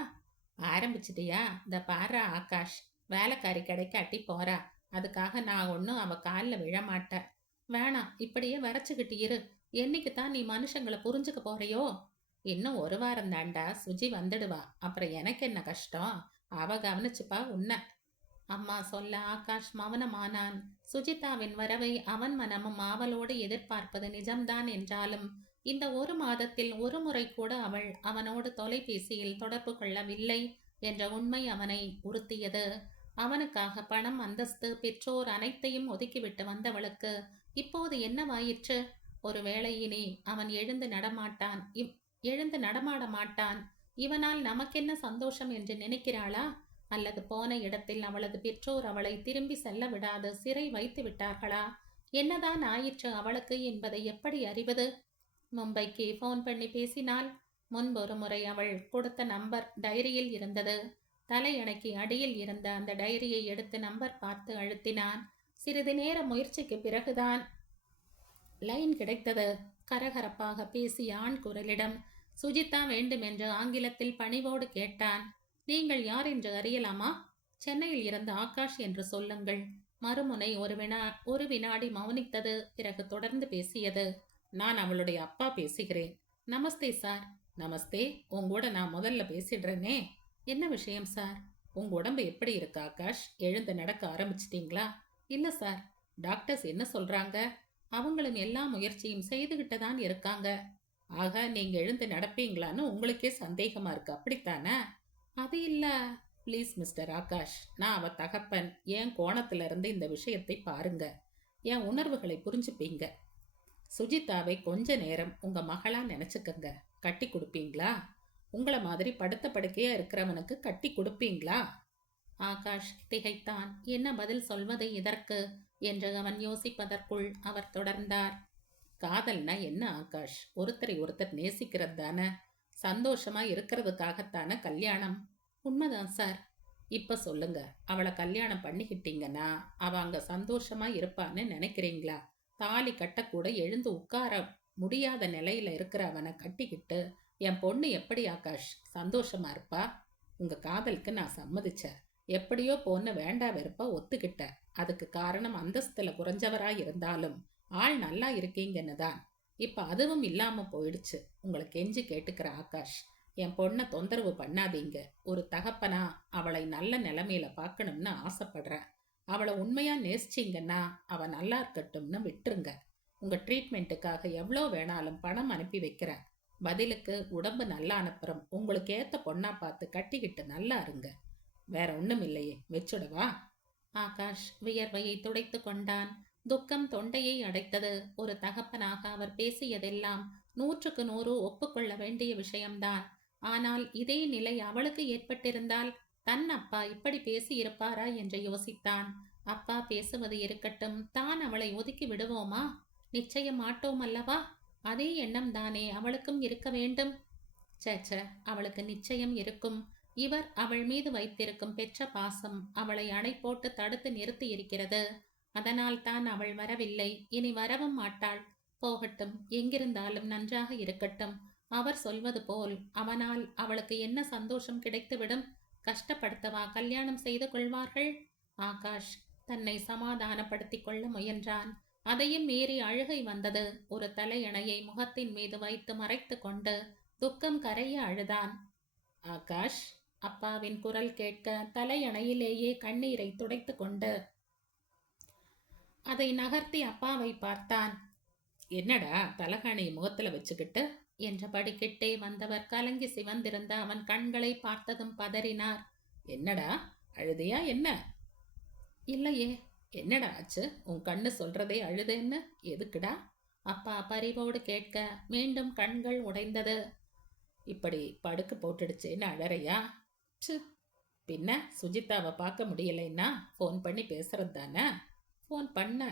ஆரம்பிச்சிட்டியா? இந்த பாரா ஆகாஷ், வேலைக்காரி கிடைக்காட்டி போறா. அதுக்காக நான் ஒன்றும் அவ காலில் விழமாட்டேன். வேணாம், இப்படியே வரைச்சுக்கிட்டு இரு. என்னைக்கு தான் நீ மனுஷங்களை புரிஞ்சுக்க போறியோ? இன்னும் 1 வாரம் தாண்டா, சுஜி வந்துடுவா. அப்புறம் எனக்கு என்ன கஷ்டம்? அவ கவனிச்சுப்பா உன்ன. அம்மா சொல்ல ஆகாஷ் மௌனமானான். சுஜிதாவின் வரவை அவன் மனமும் ஆவலோடு எதிர்பார்ப்பது நிஜம்தான் என்றாலும் இந்த 1 மாதத்தில் 1 முறை கூட அவள் அவனோடு தொலைபேசியில் தொடர்பு கொள்ளவில்லை என்ற உண்மை அவனை உறுத்தியது. அவனுக்காக பணம், அந்தஸ்து, பெற்றோர் அனைத்தையும் ஒதுக்கிவிட்டு வந்தவளுக்கு இப்போது என்னவாயிற்று? ஒருவேளை இனி அவன் எழுந்து நடமாட மாட்டான். இவனால் நமக்கென்ன சந்தோஷம் என்று நினைக்கிறாளா? அல்லது போன இடத்தில் அவளது பெற்றோர் அவளை திரும்பி செல்ல விடாது சிறை வைத்து விட்டார்களா? என்னதான் ஆயிற்று அவளுக்கு என்பதை எப்படி அறிவது? மும்பைக்கு போன் பண்ணி பேசினாள். முன்பொரு முறை அவள் கொடுத்த நம்பர் டைரியில் இருந்தது. தலையணைக்கு அடியில் இருந்த அந்த டைரியை எடுத்து நம்பர் பார்த்து அழுத்தினான். சிறிது நேர முயற்சிக்கு பிறகுதான் லைன் கிடைத்தது. கரகரப்பாக பேசிய ஆண் குரலிடம் சுஜிதா வேண்டுமென்று ஆங்கிலத்தில் பணிவோடு கேட்டான். நீங்கள் யார் என்று அறியலாமா? சென்னையில் இருந்த ஆகாஷ் என்று சொல்லுங்கள். மறுமுனை ஒரு வினாடி மௌனித்தது. பிறகு தொடர்ந்து பேசியது. நான் அவளுடைய அப்பா பேசுகிறேன். நமஸ்தே சார். நமஸ்தே. உங்கூட நான் முதல்ல பேசிடுறேனே. என்ன விஷயம் சார்? உங்க உடம்பு எப்படி இருக்கு ஆகாஷ்? எழுந்து நடக்க ஆரம்பிச்சிட்டீங்களா? இல்ல சார். டாக்டர்ஸ் என்ன சொல்றாங்க? அவங்களும் எல்லா முயற்சியும் செய்துகிட்டு தான் இருக்காங்க. ஆக நீங்க எழுந்து நடப்பீங்களான்னு உங்களுக்கே சந்தேகமா இருக்கு, அப்படித்தானே? அது இல்ல. ப்ளீஸ் மிஸ்டர் ஆகாஷ், நான் அவ தகப்பன். என் கோணத்துல இருந்து இந்த விஷயத்தை பாருங்க. என் உணர்வுகளை புரிஞ்சுப்பீங்க. சுஜிதாவை கொஞ்ச நேரம் உங்க மகளா நினைச்சுக்கங்க. கட்டி கொடுப்பீங்களா? உங்களை மாதிரி படுத்த படுக்கையா இருக்கிறவனுக்கு கட்டி கொடுப்பீங்களா? ஆகாஷ் திகைத்தான். என்ன பதில் சொல்வது இதற்கு என்று அவன் யோசிப்பதற்குள் அவர் தொடர்ந்தார். காதல்னா என்ன ஆகாஷ்? ஒருத்தரை ஒருத்தர் நேசிக்கிறது தானே. சந்தோஷமா இருக்கிறதுக்காகத்தானே கல்யாணம். உண்மைதான் சார். இப்ப சொல்லுங்க, அவளை கல்யாணம் பண்ணிக்கிட்டீங்கன்னா அவ அங்க சந்தோஷமா இருப்பான்னு நினைக்கிறீங்களா? தாலி கட்டக்கூட எழுந்து உட்கார முடியாத நிலையில இருக்கிற அவனை கட்டிக்கிட்டு என் பொண்ணு எப்படி ஆகாஷ் சந்தோஷமா இருப்பா? உங்க காதலுக்கு நான் சம்மதிச்சேன். எப்படியோ பொண்ணு வேண்டா வெறுப்பா ஒத்துக்கிட்டேன். அதுக்கு காரணம் அந்தஸ்துல குறைஞ்சவரா இருந்தாலும் ஆள் நல்லா இருக்கீங்கன்னு தான். இப்ப அதுவும் இல்லாம போயிடுச்சு. உங்களை கெஞ்சி கேட்டுக்கிற ஆகாஷ், என் பொண்ணை தொந்தரவு பண்ணாதீங்க. ஒரு தகப்பனா அவளை நல்ல நிலைமையில பார்க்கணும்னு ஆசைப்படுறேன். அவளை உண்மையா நேசிச்சிங்கன்னா அவ நல்லா இருக்கட்டும்னு விட்டுருங்க. உங்க ட்ரீட்மெண்ட்டுக்காக எவ்வளோ வேணாலும் பணம் அனுப்பி வைக்கிறேன். பதிலுக்கு உடம்பு நல்லா அனுப்புறோம். உங்களுக்கு ஏத்த பொண்ணா பார்த்து கட்டிக்கிட்டு நல்லா இருங்க. வேற ஒண்ணும் இல்லையே, வச்சுடவா? ஆகாஷ் வியர்வையை துடைத்து கொண்டான். துக்கம் தொண்டையை அடைத்தது. ஒரு தகப்பனாக அவர் பேசியதெல்லாம் 100க்கு 100 ஒப்புக்கொள்ள வேண்டிய விஷயம்தான். ஆனால் இதே நிலை அவளுக்கு ஏற்பட்டிருந்தால் தன் அப்பா இப்படி பேசி இருப்பாரா என்று யோசித்தான். அப்பா பேசுவது இருக்கட்டும், தான் அவளை ஒதுக்கி விடுவோமா? நிச்சயம் மாட்டோம் அல்லவா? அதே எண்ணம் தானே அவளுக்கும் இருக்க வேண்டும். சேச்ச, அவளுக்கு நிச்சயம் இருக்கும். இவர் அவள் மீது வைத்திருக்கும் பெற்ற பாசம் அவளை அணை போட்டு தடுத்து நிறுத்தி இருக்கிறது. அதனால் தான் அவள் வரவில்லை. இனி வரவும் மாட்டாள். போகட்டும், எங்கிருந்தாலும் நன்றாக இருக்கட்டும். அவர் சொல்வது போல் அவனால் அவளுக்கு என்ன சந்தோஷம் கிடைத்துவிடும்? கஷ்டப்படுத்தவா கல்யாணம் செய்து கொள்வார்கள்? ஆகாஷ் தன்னை சமாதானப்படுத்திக் கொள்ள முயன்றான். அதையும் மீறி அழுகை வந்தது. ஒரு தலையணையை முகத்தின் மீது வைத்து மறைத்து கொண்டு துக்கம் கரைய அழுதான். ஆகாஷ், அப்பாவின் குரல் கேட்க தலையணையிலேயே கண்ணீரை துடைத்து கொண்டு அதை நகர்த்தி அப்பாவை பார்த்தான். என்னடா தலகாணி முகத்துல வச்சுக்கிட்டு என்றபடி கிட்டே வந்தவர் கலங்கி சிவந்திருந்த அவன் கண்களை பார்த்ததும் பதறினார். என்னடா, அழுதையா என்ன? இல்லையே. என்னடா ஆச்சு? உன் கண்ணு சொல்றதே அழுதேன்னு. எதுக்குடா? அப்பா பரிவோடு கேட்க மீண்டும் கண்கள் உடைந்தது. இப்படி படுக்கு போட்டுடுச்சேன்னு அழறையா? சு, பின்ன சுஜிதாவை பார்க்க முடியலைன்னா ஃபோன் பண்ணி பேசுறது தானே? ஃபோன் பண்ண.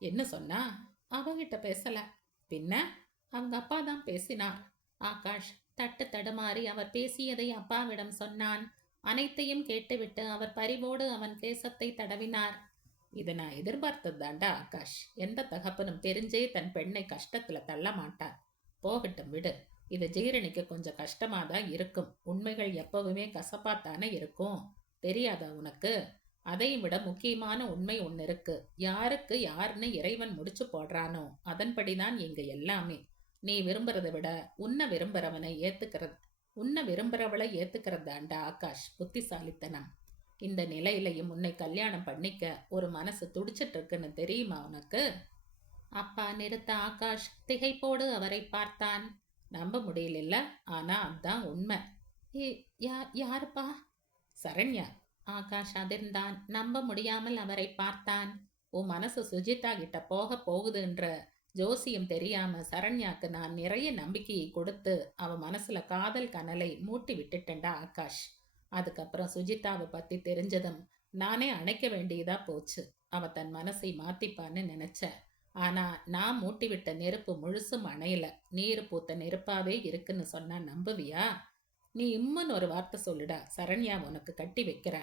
என்ன சொன்னா? அவகிட்ட பேசல. பின்ன அவங்க அப்பா தான் பேசினார். ஆகாஷ் தட்டு தடுமாறி அவர் பேசியதை அப்பாவிடம் சொன்னான். அனைத்தையும் கேட்டுவிட்டு அவர் பரிவோடு அவன் கேசத்தை தடவினார். இதை நான் எதிர்பார்த்தது தாண்டா ஆகாஷ். எந்த தகப்பனும் தெரிஞ்சே தன் பெண்ணை கஷ்டத்துல தள்ள மாட்டார். போகட்டும் விடு. இது ஜீரணிக்க கொஞ்சம் கஷ்டமா தான் இருக்கும். உண்மைகள் எப்பவுமே கசப்பாத்தானே இருக்கும். தெரியாதா உனக்கு? அதையும் விட முக்கியமான உண்மை ஒன்று இருக்கு. யாருக்கு யாருன்னு இறைவன் முடிச்சு போடுறானோ அதன்படிதான் இங்க எல்லாமே. நீ விரும்புறதை விட உன்னை விரும்புறவளை ஏத்துக்கிறதாண்டா ஆகாஷ் புத்திசாலித்தனம். இந்த நிலையிலையும் உன்னை கல்யாணம் பண்ணிக்க ஒரு மனசு துடிச்சிட்டு இருக்குன்னு தெரியுமா உனக்கு? அப்பா நிறுத்த ஆகாஷ் திகைப்போடு அவரை பார்த்தான். நம்ப முடியல, ஆனா அதான் உண்மை. யாருப்பா? சரண்யா. ஆகாஷ் அதிர்ந்தான். நம்ப முடியாமல் அவரை பார்த்தான். உன் மனசு சுஜிதா கிட்ட போக போகுதுன்ற ஜோசியம் தெரியாம சரண்யாக்கு நான் நிறைய நம்பிக்கையை கொடுத்து அவ மனசுல காதல் கனலை மூட்டி விட்டுட்டேன்டா ஆகாஷ். அதுக்கப்புறம் சுஜிதாவை பத்தி தெரிஞ்சதும் நானே அணைக்க வேண்டியதா போச்சு. அவ தன் மனசை மாத்திப்பான்னு நினைச்சேன். ஆனா நான் மூட்டி விட்ட நெருப்பு முழுசும் அணையல. நீர் பூத்த நெருப்பாவே இருக்குன்னு சொன்னா நம்புவியா? நீ இம்முன்னு ஒரு வார்த்தை சொல்லுடா, சரண்யா உனக்கு கட்டி வைக்கிற.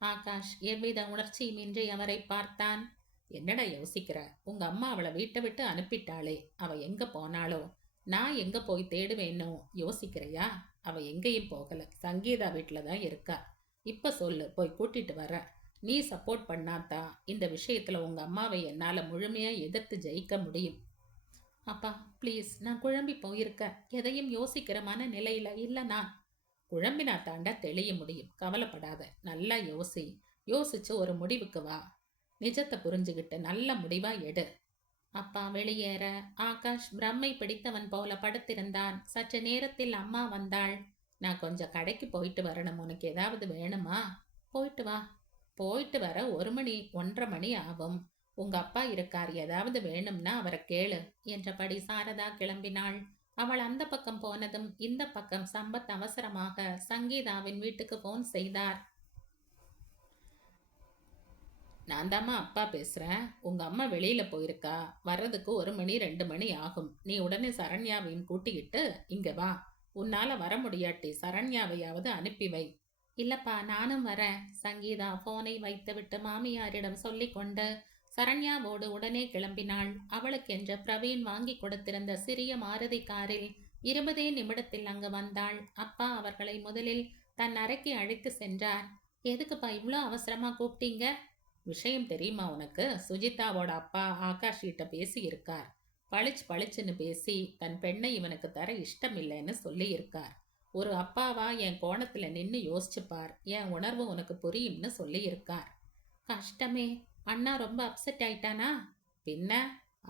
ஆகாஷ் எவ்வித உணர்ச்சியுமின்றி அவரை பார்த்தான். என்னடா யோசிக்கிற? உங்க அம்மா அவளை வீட்டை விட்டு அனுப்பிட்டாளே, அவ எங்க போனாளோ? நான் எங்க போய் தேடுவேன்னு யோசிக்கிறையா? அவ எங்கேயும் போகல, சங்கீதா வீட்டில தான் இருக்கா. இப்ப சொல்லு, போய் கூட்டிட்டு வர. நீ சப்போர்ட் பண்ணாதான் இந்த விஷயத்துல உங்க அம்மாவை என்னால முழுமையா எதிர்த்து ஜெயிக்க முடியும். அப்பா ப்ளீஸ், நான் குழம்பி போயிருக்க. எதையும் யோசிக்கிற மன நிலையில இல்ல நான். குழம்பினா தாண்டா தெளிய முடியும். கவலைப்படாத, நல்லா யோசிச்சு ஒரு முடிவுக்கு வா. நிஜத்தை புரிஞ்சுகிட்டு நல்ல முடிவா எடு. அப்பா வெளியேற ஆகாஷ் பிரம்மை பிடித்தவன் போல படுத்திருந்தான். சற்று நேரத்தில் அம்மா வந்தாள். நான் கொஞ்சம் கடைக்கு போயிட்டு வரணும். உனக்கு ஏதாவது வேணுமா? போயிட்டு வா. போயிட்டு வர 1 மணி 1:30 மணி ஆகும். உங்க அப்பா இருக்கார், ஏதாவது வேணும்னா அவரை கேளு என்றபடி சாரதா கிளம்பினாள். அவள் அந்த பக்கம் போனதும் இந்த பக்கம் சம்பத் அவசரமாக சங்கீதாவின் வீட்டுக்கு போன் செய்தார். நான் தாம்மா அப்பா பேசுறேன். உங்க அம்மா வெளியில போயிருக்கா. வர்றதுக்கு 1 மணி 2 மணி ஆகும். நீ உடனே சரண்யாவையும் கூட்டிக்கிட்டு இங்க வா. உன்னால வர முடியாட்டி சரண்யாவையாவது அனுப்பி வை. இல்லப்பா நானும் வரேன். சங்கீதா போனை வைத்துவிட்டு மாமியாரிடம் சொல்லிக்கொண்டு சரண்யாவோடு உடனே கிளம்பினாள். அவளுக்கென்று பிரவீன் வாங்கி கொடுத்திருந்த சிறிய மாருதி காரில் 20 நிமிடத்தில் அங்கு வந்தாள். அப்பா அவர்களை முதலில் தன் அறைக்கு அழைத்து சென்றார். எதுக்குப்பா இவ்வளோ அவசரமா கூப்பிட்டீங்க? விஷயம் தெரியுமா உனக்கு? சுஜிதாவோட அப்பா ஆகாஷ் கிட்ட பேசி இருக்கார். பளிச்சுன்னு பேசி தன் பெண்ணை இவனுக்கு தர இஷ்டம் இல்லைன்னு சொல்லி இருக்கார். ஒரு அப்பாவா என் கோணத்துல நின்னு யோசிச்சுப்பார், என் உணர்வு உனக்கு புரியும்னு சொல்லி இருக்கார். கஷ்டமே. அண்ணா ரொம்ப அப்செட் ஆயிட்டானா? பின்ன,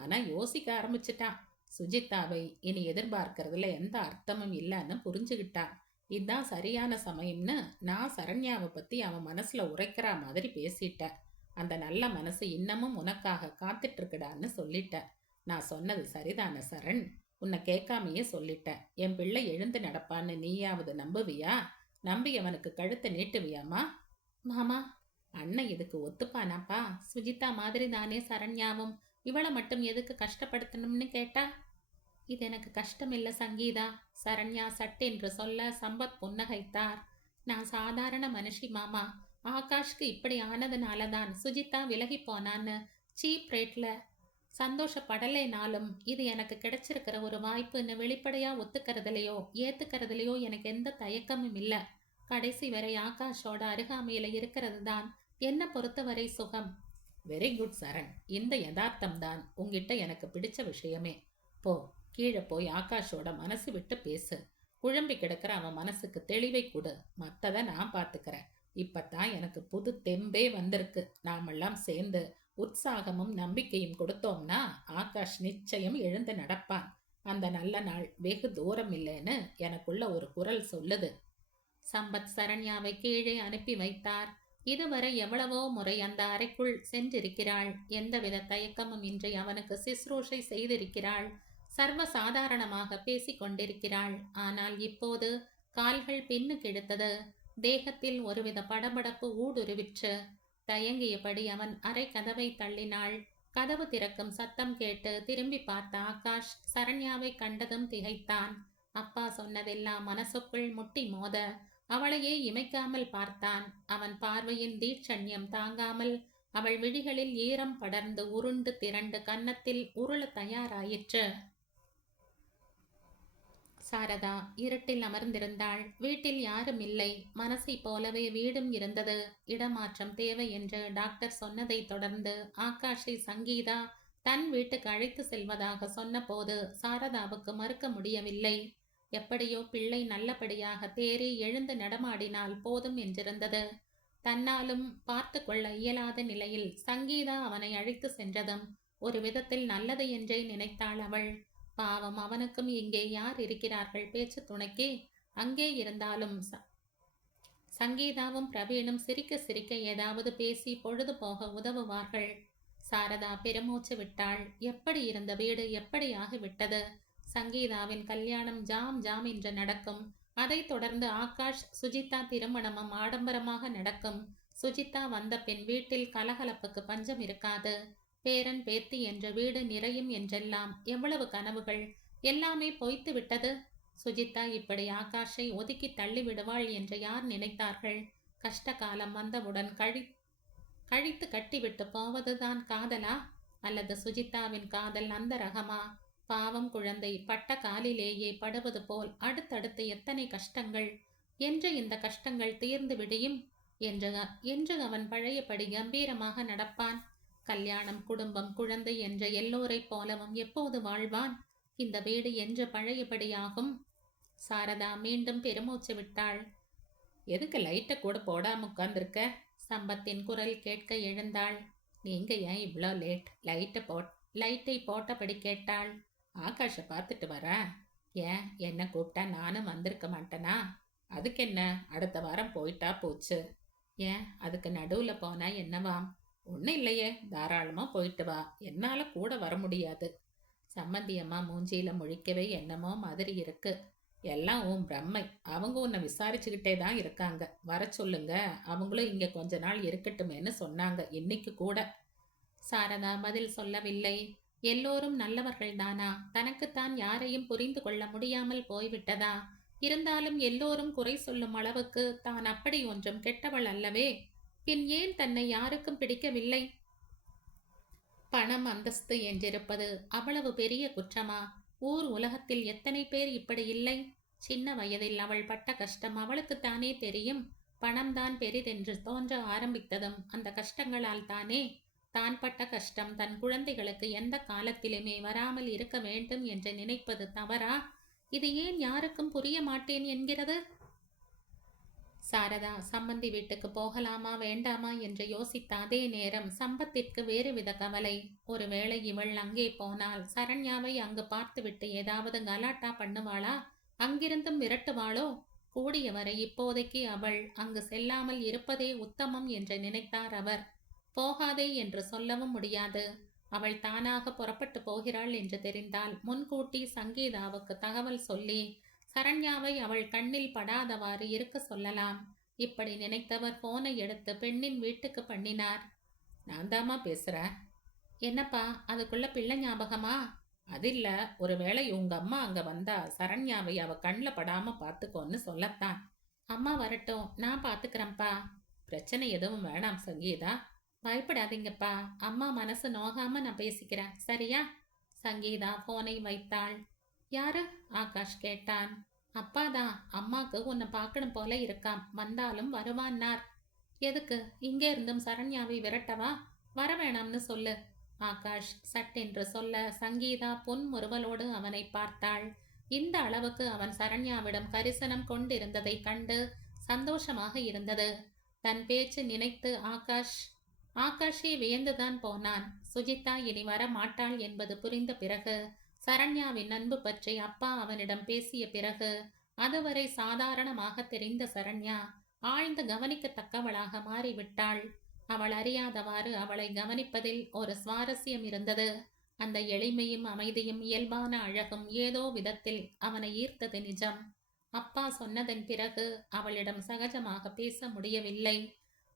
ஆனா யோசிக்க ஆரம்பிச்சிட்டான். சுஜிதாவை இனி எதிர்பார்க்கறதுல எந்த அர்த்தமும் இல்லைன்னு புரிஞ்சுகிட்டான். இதுதான் சரியான சமயம்னு நான் சரண்யாவை பத்தி அவன் மனசுல உரைக்கிற மாதிரி பேசிட்டேன். அந்த நல்ல மனசு இன்னமும் உனக்காக காத்துட்டு இருக்குடான்னு சொல்லிட்டேன். நான் சொன்னது சரிதான சரண்? உன்னை கேட்காமையே சொல்லிட்டேன். என் பிள்ளை எழுந்து நடப்பான்னு நீயாவது நம்புவியா? நம்பி அவனுக்கு கழுத்தை நீட்டுவியாமா? மாமா, அண்ணன் இதுக்கு ஒத்துப்பானாப்பா? சுஜிதா மாதிரி தானே சரண்யாவும். இவளை மட்டும் எதுக்கு கஷ்டப்படுத்தணும்னு கேட்டா? இது எனக்கு கஷ்டம் இல்ல சங்கீதா. சரண்யா சட்டென்று சொல்ல சம்பத் புன்னகைத்தார். நான் சாதாரண மனுஷி மாமா. ஆகாஷ்க்கு இப்படி ஆனதுனாலதான் சுஜிதா விலகி போனான்னு சீப் ரேட்ல சந்தோஷப்படலைனாலும் இது எனக்கு கிடைச்சிருக்கிற ஒரு வாய்ப்புன்னு வெளிப்படையா ஒத்துக்கிறதுலையோ ஏத்துக்கிறதுலையோ எனக்கு எந்த தயக்கமும் இல்லை. கடைசி வரை ஆகாஷோட அருகாமையில இருக்கிறது தான் என்ன பொறுத்தவரை சுகம். வெரி குட் சரண். இந்த யதார்த்தம் தான் உங்ககிட்ட எனக்கு பிடிச்ச விஷயமே. போ, கீழே போய் ஆகாஷோட மனசு விட்டு பேசு. குழம்பி கிடக்கிற அவன் மனசுக்கு தெளிவை கொடு. மற்றதை நான் பார்த்துக்கிறேன். இப்பத்தான் எனக்கு புது தெம்பே வந்திருக்கு. நாமெல்லாம் சேர்ந்து உற்சாகமும் நம்பிக்கையும் கொடுத்தோம்னா ஆகாஷ் நிச்சயம் எழுந்து நடப்பான். அந்த நல்ல நாள் வெகு தூரம் இல்லைன்னு எனக்குள்ள ஒரு குரல் சொல்லுது. சம்பத் சரண்யாவை கீழே அனுப்பி வைத்தார். இதுவரை எவ்வளவோ முறை அந்த அறைக்குள் சென்றிருக்கிறாள். எந்தவித தயக்கமும் இன்றி அவனுக்கு சிஸ்ரூஷை செய்திருக்கிறாள். சர்வ சாதாரணமாக பேசிக் கொண்டிருக்கிறாள். ஆனால் இப்போது கால்கள் பின்னுக்கு இழுத்தது. தேகத்தில் ஒருவித படபடப்பு ஊடுருவிற்று. தயங்கியபடி அவன் அறை கதவை தள்ளினாள். கதவு திறக்கும் சத்தம் கேட்டு திரும்பி பார்த்த ஆகாஷ் சரண்யாவை கண்டதும் திகைத்தான். அப்பா சொன்னதெல்லாம் மனசுக்குள் முட்டி மோத அவளையே இமைக்காமல் பார்த்தான். அவன் பார்வையின் தீட்சண்யம் தாங்காமல் அவள் விழிகளில் ஈரம் படர்ந்து உருண்டு திரண்டு கன்னத்தில் உருள தயாராயிற்று. சாரதா இருட்டில் அமர்ந்திருந்தாள். வீட்டில் யாரும் இல்லை. மனசை போலவே வீடும் இருந்தது. இடமாற்றம் தேவை என்று டாக்டர் சொன்னதை தொடர்ந்து ஆகாஷை சங்கீதா தன் வீட்டுக்கு அழைத்து செல்வதாக சொன்னபோது சாரதாவுக்கு மறுக்க முடியவில்லை. எப்படியோ பிள்ளை நல்லபடியாக தேறி எழுந்து நடமாடினால் போதும் என்றிருந்தது. தன்னாலும் பார்த்து கொள்ள இயலாத நிலையில் சங்கீதா அவனை அழைத்து சென்றதும் ஒரு விதத்தில் நல்லது என்றே நினைத்தாள் அவள். பாவம், அவனுக்கும் இங்கே யார் இருக்கிறார்கள் பேச்சு துணைக்கு? அங்கே இருந்தாலும் சங்கீதாவும் பிரவீனும் சிரிக்க சிரிக்க ஏதாவது பேசி பொழுது போக உதவுவார்கள். சாரதா பெருமூச்சு விட்டாள். எப்படி இருந்த வீடு எப்படி ஆகிவிட்டது? சங்கீதாவின் கல்யாணம் ஜாம் ஜாம் என்று நடக்கும். அதைத் தொடர்ந்து ஆகாஷ் சுஜிதா திருமணமும் ஆடம்பரமாக நடக்கும். சுஜிதா வந்த பின் வீட்டில் கலகலப்புக்கு பஞ்சம் இருக்காது. பேரன் பேத்தி என்ற வீடு நிறையும் என்றெல்லாம் எவ்வளவு கனவுகள்! எல்லாமே பொய்த்து விட்டது. சுஜிதா இப்படி ஆகாஷை ஒதுக்கி தள்ளி விடுவாள் என்று யார் நினைத்தார்கள்? கஷ்ட காலம் வந்தவுடன் கழித்து கட்டிவிட்டு போவதுதான் காதலா? அல்லது சுஜிதாவின் காதல் அந்த ரகமா? பாவம் குழந்தை பட்ட காலிலேயே படுவது போல் அடுத்தடுத்து எத்தனை கஷ்டங்கள்! என்று இந்த கஷ்டங்கள் தீர்ந்து விடியும் என்று அவன் பழையபடி கம்பீரமாக நடப்பான். கல்யாணம் குடும்பம் குழந்தை என்ற எல்லோரை போலவும் எப்போது வாழ்வான்? இந்த வீடு என்று பழையபடியாகும். சாரதா மீண்டும் பெருமூச்சு விட்டாள். எதுக்கு லைட்டை கூட போடாம உட்கார்ந்துருக்க? சம்பத்தின் குரல் கேட்க எழுந்தாள். நீங்க ஏன் இவ்வளோ லேட்? லைட்டை போட்டபடி கேட்டாள். ஆகாஷை பார்த்துட்டு வரா? ஏன் என்ன கூப்பிட்டா நானும் வந்திருக்க மாட்டேனா? அதுக்கு என்ன, அடுத்த வாரம் போயிட்டா போச்சு. ஏன் அதுக்கு நடுவில் போனா என்னவாம்? ஒன்றும் இல்லையே, தாராளமாக போயிட்டு வா. என்னால் கூட வர முடியாது. சம்மந்தியம்மா மூஞ்சியில முழிக்கவே என்னமோ மாதிரி இருக்கு. எல்லாம் உன் பிரம்மை. அவங்க உன்னை விசாரிச்சுக்கிட்டே தான் இருக்காங்க. வர சொல்லுங்க, அவங்களும் இங்கே கொஞ்ச நாள் இருக்கட்டுமேன்னு சொன்னாங்க இன்னைக்கு கூட. சாரதா பதில் சொல்லவில்லை. எல்லோரும் நல்லவர்கள் தானா? தனக்குத்தான் யாரையும் புரிந்து கொள்ள முடியாமல் போய்விட்டதா? இருந்தாலும் எல்லோரும் குறை சொல்லும் அளவுக்கு தான் அப்படி ஒன்றும் கெட்டவள் அல்லவே. பின் ஏன் தன்னை யாருக்கும் பிடிக்கவில்லை? பணம் அந்தஸ்து என்றிருப்பது அவ்வளவு பெரிய குற்றமா? ஊர் உலகத்தில் எத்தனை பேர் இப்படி இல்லை? சின்ன வயதில் அவள் பட்ட கஷ்டம் அவளுக்குத்தானே தெரியும். பணம்தான் பெரிதென்று தோன்ற ஆரம்பித்ததும் அந்த கஷ்டங்களால் தானே. தான் பட்ட கஷ்டம் தன் குழந்தைகளுக்கு எந்த காலத்திலுமே வராமல் இருக்க வேண்டும் என்று நினைப்பது தவறா? இது ஏன் யாருக்கும் புரிய மாட்டேன் என்கிறது? சாரதா சம்பந்தி வீட்டுக்கு போகலாமா வேண்டாமா என்று யோசித்த அதே நேரம் சம்பத்திற்கு வேறுவித கவலை. ஒருவேளை இவள் அங்கே போனால் சரண்யாவை அங்கு பார்த்துவிட்டு ஏதாவது கலாட்டா பண்ணுவாளா? அங்கிருந்தும் விரட்டுவாளோ? கூடியவரை இப்போதைக்கு அவள் அங்கு செல்லாமல் இருப்பதே உத்தமம் என்று நினைத்தார் அவர். போகாதே என்று சொல்லவும் முடியாது. அவள் தானாக புறப்பட்டு போகிறாள் என்று தெரிந்தால் முன்கூட்டி சங்கீதாவுக்கு தகவல் சொல்லி சரண்யாவை அவள் கண்ணில் படாதவாறு இருக்க சொல்லலாம். இப்படி நினைத்தவர் போனை எடுத்து பெண்ணின் வீட்டுக்கு பண்ணினார். நான் தாமா பேசுறேன். என்னப்பா அதுக்குள்ள பிள்ளை ஞாபகமா? அதில்ல, ஒருவேளை உங்க அம்மா அங்க வந்தா சரண்யாவை அவ கண்ணில் படாம பார்த்துக்கோன்னு சொல்லத்தான். அம்மா வரட்டும், நான் பார்த்துக்கிறேன்ப்பா. பிரச்சனை எதுவும் வேணாம் சங்கீதா. பயப்படாதீங்கப்பா, அம்மா மனசு நோகாம நான் பேசிக்கிறேன், சரியா? சங்கீதா போனை வைத்தாள். யாரு? ஆகாஷ் கேட்டான். அப்பாதான். அம்மாக்கு உன்னை பார்க்கணும் போல இருக்காம், வந்தாலும் வருவான்னார். எதுக்கு? இங்கே இருந்தும் சரண்யாவை விரட்டவா? வர வேணாம்னு சொல்லு. ஆகாஷ் சட்டென்று சொல்ல சங்கீதா புன்முறுவலோடு அவனை பார்த்தாள். இந்த அளவுக்கு அவன் சரண்யாவிடம் கரிசனம் கொண்டிருந்ததை கண்டு சந்தோஷமாக இருந்தது. தன் பேச்சு நினைத்து ஆகாஷே வியந்துதான் போனான். சுஜிதா இனி வர மாட்டாள் என்பது புரிந்த பிறகு, சரண்யாவின் அன்பு பற்றி அப்பா அவனிடம் பேசிய பிறகு, அதுவரை சாதாரணமாக தெரிந்த சரண்யா ஆழ்ந்து கவனிக்கத்தக்கவளாக மாறிவிட்டாள். அவள் அறியாதவாறு அவளை கவனிப்பதில் ஒரு சுவாரஸ்யம் இருந்தது. அந்த எளிமையும் அமைதியும் இயல்பான அழகும் ஏதோ விதத்தில் அவனை ஈர்த்தது நிஜம். அப்பா சொன்னதன் பிறகு அவளிடம் சகஜமாக பேச முடியவில்லை.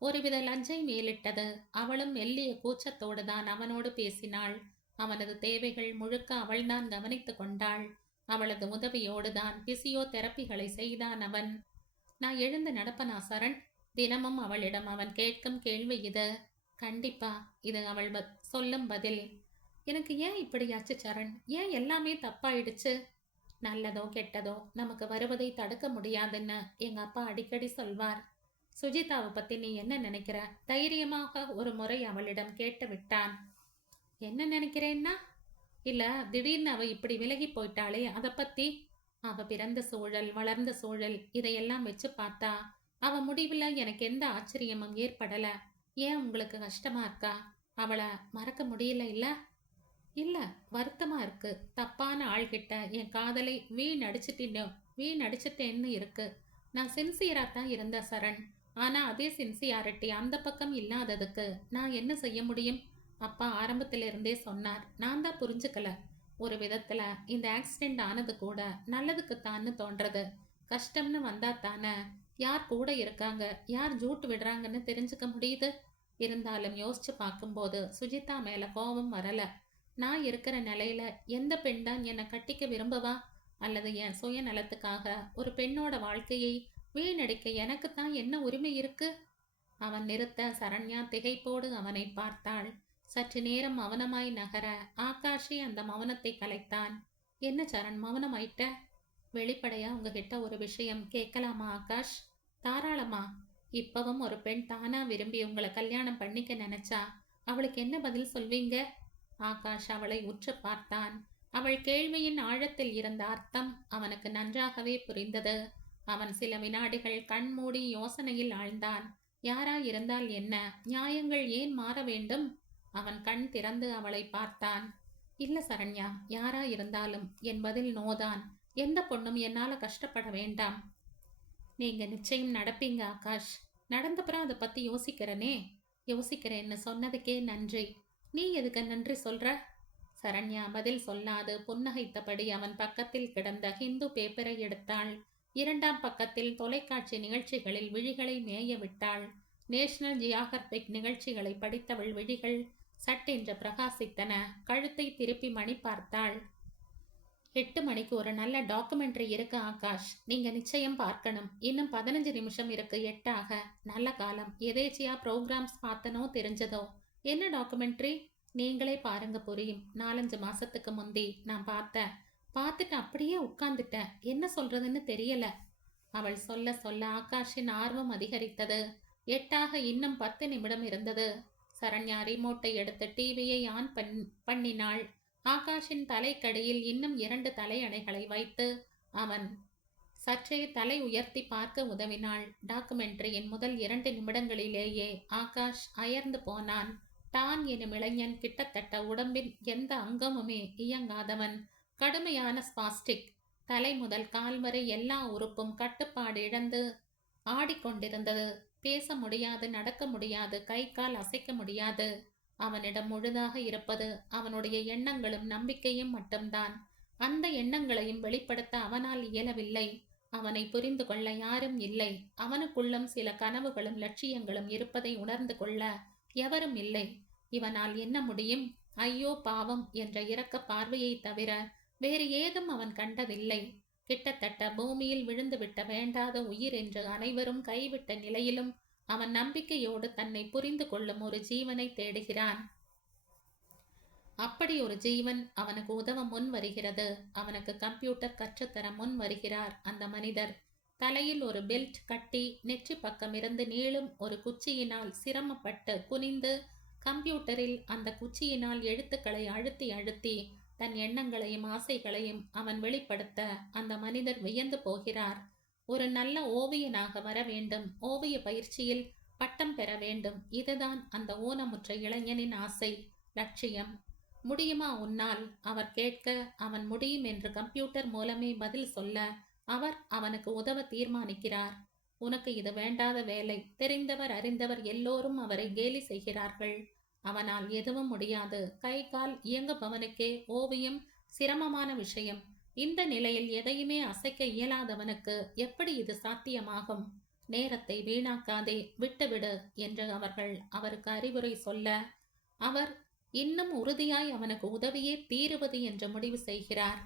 ஒருவித லஜ்ஜை மேலிட்டது. அவளும் மெல்லிய கூச்சத்தோடு தான் அவனோடு பேசினாள். அவனது தேவைகள் முழுக்க அவள்தான் கவனித்து கொண்டாள். அவளது உதவியோடுதான் பிசியோதெரப்பிகளை செய்தான் அவன். நான் எழுந்து நடப்பனா சரண்? தினமும் அவளிடம் அவன் கேட்கும் கேள்வி இது. கண்டிப்பா, இது அவள் சொல்லும் பதில். எனக்கு ஏன் இப்படியாச்சு சரண்? ஏன் எல்லாமே தப்பாயிடுச்சு? நல்லதோ கெட்டதோ நமக்கு வருவதை தடுக்க முடியாதுன்னு எங்க அப்பா அடிக்கடி சொல்வார். சுஜிதாவை பத்தி நீ என்ன நினைக்கிற? தைரியமாக ஒரு முறை அவளிடம் கேட்டு விட்டான். என்ன நினைக்கிறேன்னா? இல்ல, திடீர்னு அவ இப்படி விலகி போயிட்டாளே, அதை பத்தி. அவ பிறந்த சூழல், வளர்ந்த சூழல், இதையெல்லாம் வச்சு பார்த்தா அவ முடிவுல எனக்கு எந்த ஆச்சரியமும் ஏற்படல. ஏன் உங்களுக்கு கஷ்டமா இருக்கா? அவளை மறக்க முடியல இல்ல? இல்ல, வருத்தமா இருக்கு. தப்பான ஆள்கிட்ட என் காதலை வீணடிச்சிட்டேன்னு இருக்கு. நான் சின்சியரா தான் இருந்த சரண். ஆனா அதே சின்சியாரிட்டி அந்த பக்கம் இல்லாததுக்கு நான் என்ன செய்ய முடியும்? அப்பா ஆரம்பத்திலிருந்தே சொன்னார். நான் தான் புரிஞ்சுக்கல. ஒரு விதத்துல இந்த ஆக்சிடென்ட் ஆனது கூட நல்லதுக்குத்தான்னு தோன்றது. கஷ்டம்னு வந்தா தானே யார் கூட இருக்காங்க, யார் ஜூட்டு விடுறாங்கன்னு தெரிஞ்சுக்க முடியுது. இருந்தாலும் யோசிச்சு பார்க்கும்போது சுஜிதா மேல கோபம் வரல. நான் இருக்கிற நிலையில எந்த பெண் தான் என்னை கட்டிக்க விரும்பவா? அல்லது என் சுயநலத்துக்காக ஒரு பெண்ணோட வாழ்க்கையை வீணடிக்க எனக்குத்தான் என்ன உரிமை இருக்கு? அவன் நிறுத்த சரண்யா திகைப்போடு அவனை பார்த்தாள். சற்று நேரம் மௌனமாய் நகர ஆகாஷே அந்த மௌனத்தை கலைத்தான். என்ன சரண் மௌனமாயிட்ட? வெளிப்படையா உங்ககிட்ட ஒரு விஷயம் கேட்கலாமா ஆகாஷ்? தாராளமா. இப்பவும் ஒரு பெண் தானா விரும்பி உங்களை கல்யாணம் பண்ணிக்க நினைச்சா அவளுக்கு என்ன பதில் சொல்வீங்க? ஆகாஷ் அவளை உற்று பார்த்தான். அவள் கேள்வியின் ஆழத்தில் இருந்த அர்த்தம் அவனுக்கு நன்றாகவே புரிந்தது. அவன் சில வினாடிகள் கண்மூடி யோசனையில் ஆழ்ந்தான். யாராயிருந்தால் என்ன, நியாயங்கள் ஏன் மாற வேண்டும்? அவன் கண் திறந்து அவளை பார்த்தான். இல்ல சரண்யா, யாராயிருந்தாலும் என் பதில் நோதான். எந்த பொண்ணும் என்னால கஷ்டப்பட வேண்டாம். நீங்க நிச்சயம் நடப்பீங்க ஆகாஷ். நடந்தப்புறம் அதை பத்தி யோசிக்கிறேன்னு சொன்னதுக்கே நன்றி. நீ எதுக்கு நன்றி சொல்ற? சரண்யா பதில் சொல்லாது புன்னகைத்தபடி அவன் பக்கத்தில் கிடந்த ஹிந்து பேப்பரை எடுத்தாள். இரண்டாம் பக்கத்தில் தொலைக்காட்சி நிகழ்ச்சிகளில் விழிகளை மேய விட்டாள். நேஷனல் ஜியாகிரபிக் நிகழ்ச்சிகளை படித்தவள் விழிகள் சட்டென்று பிரகாசித்தன. கழுத்தை திருப்பி மணி பார்த்தாள். 8 மணிக்கு ஒரு நல்ல டாக்குமெண்ட்ரி இருக்கு ஆகாஷ். நீங்க நிச்சயம் பார்க்கணும். இன்னும் 15 நிமிஷம் இருக்கு 8 ஆக. நல்ல காலம். எதேச்சியா ப்ரோகிராம்ஸ் பார்த்தனோ தெரிஞ்சதோ. என்ன டாக்குமெண்ட்ரி? நீங்களே பாருங்க புரியும். 4, 5 மாசத்துக்கு முந்தி நான் பார்த்தேன். பார்த்துட்டு அப்படியே உட்கார்ந்துட்டேன். என்ன சொல்றதுன்னு தெரியல. அவள் சொல்ல சொல்ல ஆகாஷின் ஆர்வம் அதிகரித்தது. 8 ஆக இன்னும் 10 நிமிடம் இருந்தது. சரண்யா ரிமோட்டை எடுத்து டிவியை ஆன் பண்ணினாள். ஆகாஷின் தலைக்கடியில் இன்னும் 2 தலையணைகளை வைத்து அவன் சற்றே தலை உயர்த்தி பார்க்க உதவினாள். டாக்குமெண்ட்ரியின் முதல் 2 நிமிடங்களிலேயே ஆகாஷ் அயர்ந்து போனான். டான் எனும் இளைஞன் கிட்டத்தட்ட உடம்பின் எந்த அங்கமுமே இயங்காதவன். கடுமையான ஸ்பாஸ்டிக். தலை முதல் கால் வரை எல்லா உறுப்பும் கட்டுப்பாடு இழந்து ஆடிக்கொண்டிருந்தது. பேச முடியாது, நடக்க முடியாது, கை கால் அசைக்க முடியாது. அவனிடம் முழுதாக இருப்பது அவனுடைய எண்ணங்களும் நம்பிக்கையும் மட்டும்தான். அந்த எண்ணங்களையும் வெளிப்படுத்த அவனால் இயலவில்லை. அவனை புரிந்து கொள்ள யாரும் இல்லை. அவனுக்குள்ளும் சில கனவுகளும் லட்சியங்களும் இருப்பதை உணர்ந்து கொள்ள எவரும் இல்லை. இவனால் என்ன முடியும்? ஐயோ பாவம் என்ற இரக்க பார்வையை தவிர வேறு ஏதும் அவன் கண்டதில்லை. கிட்டத்தட்ட பூமியில் விழுந்துவிட்ட வேண்டாத உயிர் என்று அனைவரும் கைவிட்ட நிலையிலும் அவன் நம்பிக்கையோடு தன்னை புரிந்து கொள்ளும் ஒரு ஜீவனை தேடுகிறான். அப்படி ஒரு ஜீவன் அவனுக்கு உதவ முன் வருகிறது. அவனுக்கு கம்ப்யூட்டர் கற்றுத்தர முன் வருகிறார் அந்த மனிதர். தலையில் ஒரு பெல்ட் கட்டி நெற்றி பக்கம் இருந்து நீளும் ஒரு குச்சியினால் சிரமப்பட்டு குனிந்து கம்ப்யூட்டரில் அந்த குச்சியினால் எழுத்துக்களை அழுத்தி அழுத்தி தன் எண்ணங்களையும் ஆசைகளையும் அவன் வெளிப்படுத்த அந்த மனிதர் வியந்து போகிறார். ஒரு நல்ல ஓவியனாக வர வேண்டும், ஓவிய பயிற்சியில் பட்டம் பெற வேண்டும். இதுதான் அந்த ஊனமுற்ற இளைஞனின் ஆசை, லட்சியம். முடியுமா உன்னால்? அவர் கேட்க அவன் முடியும் என்று கம்ப்யூட்டர் மூலமே பதில் சொல்ல அவர் அவனுக்கு உதவ தீர்மானிக்கிறார். உனக்கு இது வேண்டாத வேலை. தெரிந்தவர் அறிந்தவர் எல்லோரும் அவரை கேலி செய்கிறார்கள். அவனால் எதுவும் முடியாது. கை கால் இயங்குபவனுக்கே ஓவியம் சிரமமான விஷயம். இந்த நிலையில் எதையுமே அசைக்க இயலாதவனுக்கு எப்படி இது சாத்தியமாகும்? நேரத்தை வீணாக்காதே, விட்டுவிடு என்று அவர்கள் அவருக்கு அறிவுரை சொல்ல அவர் இன்னும் உறுதியாய் அவனுக்கு உதவியே தீருவது என்று முடிவு செய்கிறார்.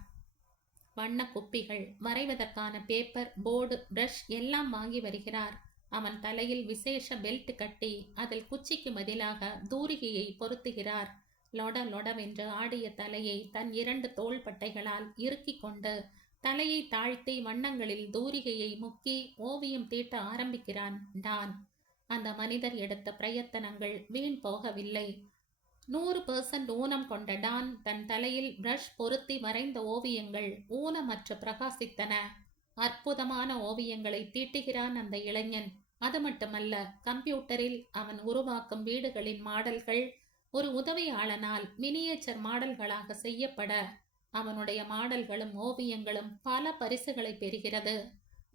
வண்ண குப்பிகள், வரைவதற்கான பேப்பர், போர்டு, பிரஷ் எல்லாம் வாங்கி வருகிறார். அவன் தலையில் விசேஷ பெல்ட் கட்டி அதில் குச்சிக்கு பதிலாக தூரிகையை பொருத்துகிறார். லொட லொடவென்று ஆடிய தலையை தன் 2 தோள்பட்டைகளால் இறுக்கிக் கொண்டு தலையை தாழ்த்தி வண்ணங்களில் தூரிகையை முக்கி ஓவியம் தீட்ட ஆரம்பிக்கிறான் டான். அந்த மனிதர் எடுத்த பிரயத்தனங்கள் வீண் போகவில்லை. 100% ஊனம் கொண்ட டான் தன் தலையில் பிரஷ் பொருத்தி வரைந்த ஓவியங்கள் ஊனமற்று பிரகாசித்தன. அற்புதமான ஓவியங்களை தீட்டுகிறான் அந்த இளைஞன். அது மட்டுமல்ல, கம்ப்யூட்டரில் அவன் உருவாக்கும் வீடுகளின் மாடல்கள் ஒரு உதவியாளனால் மினியேச்சர் மாடல்களாக செய்யப்பட அவனுடைய மாடல்களும் ஓவியங்களும் பல பரிசுகளை பெறுகிறது.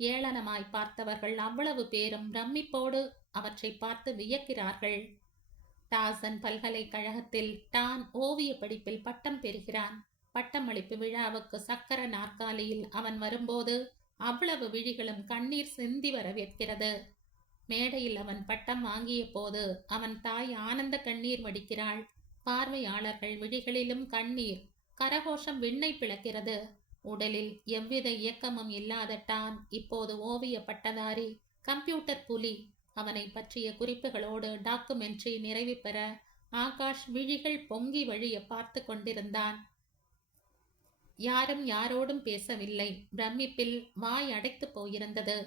ஏளனமாய் பார்த்தவர்கள் அவ்வளவு பேரும் பிரமிப்போடு அவற்றை பார்த்து வியக்கிறார்கள். டாசன் பல்கலைக்கழகத்தில் டான் ஓவிய படிப்பில் பட்டம் பெறுகிறான். பட்டமளிப்பு விழாவுக்கு சக்கர நாற்காலியில் அவன் வரும்போது அவ்வளவு விழிகளும் கண்ணீர் சிந்தி வரவேற்கிறது. மேடையில் அவன் பட்டம் வாங்கிய போது அவன் தாய் ஆனந்த கண்ணீர் வடிக்கிறாள். பார்வையாளர்கள் விழிகளிலும் கண்ணீர். கரகோஷம் விண்ணை பிளக்கிறது. உடலில் எவ்வித இயக்கமும் இல்லாத டான் இப்போது ஓவிய பட்டதாரி, கம்ப்யூட்டர் புலி. அவனை பற்றிய குறிப்புகளோடு டாக்குமெண்ட்ரி நிறைவு பெற ஆகாஷ் விழிகள் பொங்கி வழிய பார்த்து கொண்டிருந்தான். யாரும் யாரோடும் பேசவில்லை. பிரமிப்பில் வாய் அடைத்து போயிருந்தது.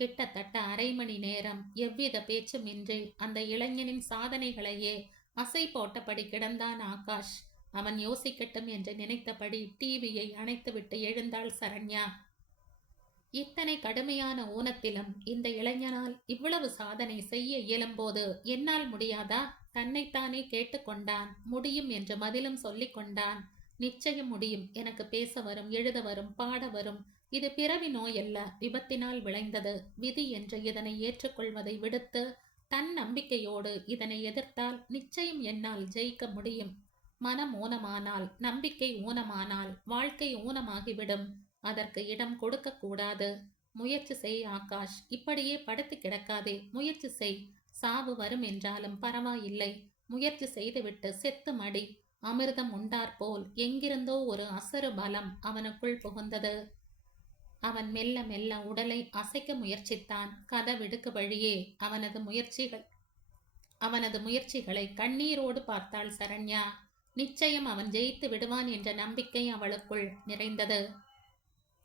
கிட்டத்தட்ட அரை மணி நேரம் எவ்வித பேச்சுமின்றி அந்த இளைஞனின் சாதனைகளையே அசை போட்டபடி கிடந்தான் ஆகாஷ். அவன் யோசிக்கட்டும் என்று நினைத்தபடி டிவியை அணைத்துவிட்டு எழுந்தாள் சரண்யா. இத்தனை கடுமையான ஊனத்திலும் இந்த இளைஞனால் இவ்வளவு சாதனை செய்ய இயலும்போது என்னால் முடியாதா? தன்னைத்தானே கேட்டுக்கொண்டான். முடியும் என்று பதிலும் சொல்லிக் கொண்டான். நிச்சயம் முடியும். எனக்கு பேச வரும், எழுத வரும், பாட வரும். இது பிறவி நோயல்ல, விபத்தினால் விளைந்தது. விதி என்று இதனை ஏற்றுக்கொள்வதை விடுத்து தன் நம்பிக்கையோடு இதனை எதிர்த்தால் நிச்சயம் என்னால் ஜெயிக்க முடியும். மனம் ஊனமானால், நம்பிக்கை ஊனமானால் வாழ்க்கை ஊனமாகிவிடும். அதற்கு இடம் கொடுக்க கூடாது. முயற்சி செய் ஆகாஷ். இப்படியே படுத்து கிடக்காதே. முயற்சி செய். சாவு வரும் என்றாலும் பரவாயில்லை. முயற்சி செய்துவிட்டு செத்து மடி. அமிர்தம் உண்டாற்போல் எங்கிருந்தோ ஒரு அசரு பலம் அவனுக்குள் புகுந்தது. அவன் மெல்ல மெல்ல உடலை அசைக்க முயற்சித்தான். கதவிடுக்கு வழியே அவனது முயற்சிகளை கண்ணீரோடு பார்த்தாள் சரண்யா. நிச்சயம் அவன் ஜெயித்து விடுவான் என்ற நம்பிக்கை அவளுக்குள் நிறைந்தது.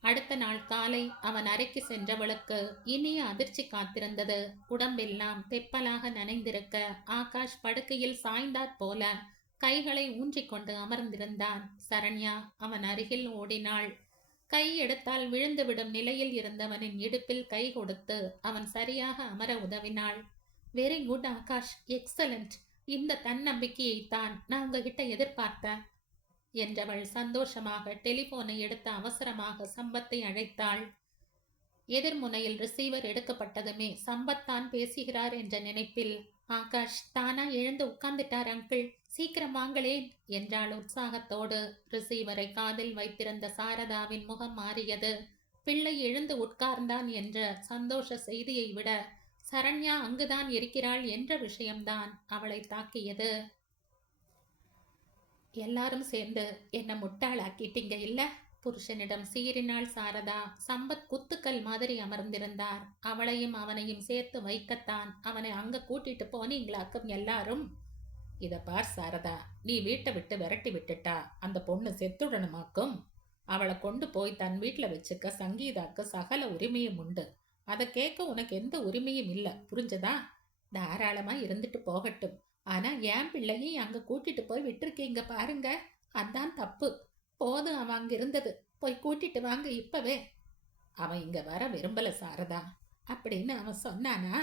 அடுத்த நாள் காலை அவன் அறைக்கு சென்றவளுக்கு இனிய அதிர்ச்சி காத்திருந்தது. உடம்பெல்லாம் தெப்பலாக நனைந்திருக்க ஆகாஷ் படுக்கையில் சாய்ந்தாற் போல கைகளை ஊன்றிக்கொண்டு அமர்ந்திருந்தான். சரண்யா அவன் அருகில் ஓடினாள். கை எடுத்தால் விழுந்துவிடும் நிலையில் இருந்தவனின் இடுப்பில் கை கொடுத்து அவன் சரியாக அமர உதவினாள். Very good Akash, excellent. இந்த தன்னம்பிக்கையைத்தான் நான் உங்ககிட்ட எதிர்பார்த்தேன் என்றவள் சந்தோஷமாக டெலிபோனை எடுத்து அவசரமாக சம்பத்தை அழைத்தாள். எதிர்முனையில் ரிசீவர் எடுக்கப்பட்டதுமே சம்பத்தான் பேசுகிறார் என்ற நினைப்பில், ஆகாஷ் தானா எழுந்து உட்கார்ந்துட்டார் அங்கிள், சீக்கிரம் வாங்களேன் என்றாள் உற்சாகத்தோடு. ரிசீவரை காதில் வைத்திருந்த சாரதாவின் முகம் மாறியது. பிள்ளை எழுந்து உட்கார்ந்தான் என்ற சந்தோஷ செய்தியை விட சரண்யா அங்குதான் இருக்கிறாள் என்ற விஷயம்தான் அவளை தாக்கியது. எல்லாரும் சேர்ந்து என்ன முட்டாளாக்கிட்டீங்க இல்ல? புருஷனிடம் சீறினாள் சாரதா. சம்பத் குத்துக்கல் மாதிரி அமர்ந்திருந்தார். அவளையும் அவனையும் சேர்த்து வைக்கத்தான் அவனை அங்க கூட்டிட்டு போனீங்களாக்கும் எல்லாரும். இத பார் சாரதா, நீ வீட்டை விட்டு விரட்டி விட்டுட்டா அந்த பொண்ணு செத்துடணுமாக்கும். அவளை கொண்டு போய் தன் வீட்டுல வச்சுக்க சங்கீதாக்கு சகல உரிமையும் உண்டு. அதை கேட்க உனக்கு எந்த உரிமையும் இல்ல, புரிஞ்சதா? தாராளமா இருந்துட்டு போகட்டும். ஆனா என் பிள்ளையும் அங்க கூட்டிட்டு போய் விட்டுருக்கீங்க பாருங்க, அதான் தப்பு. போதும் அவன் அங்க இருந்தது, போய் கூட்டிட்டு வாங்க இப்பவே. அவன் இங்க வர விரும்பல சாரதா அப்படின்னு அவன் சொன்னானா?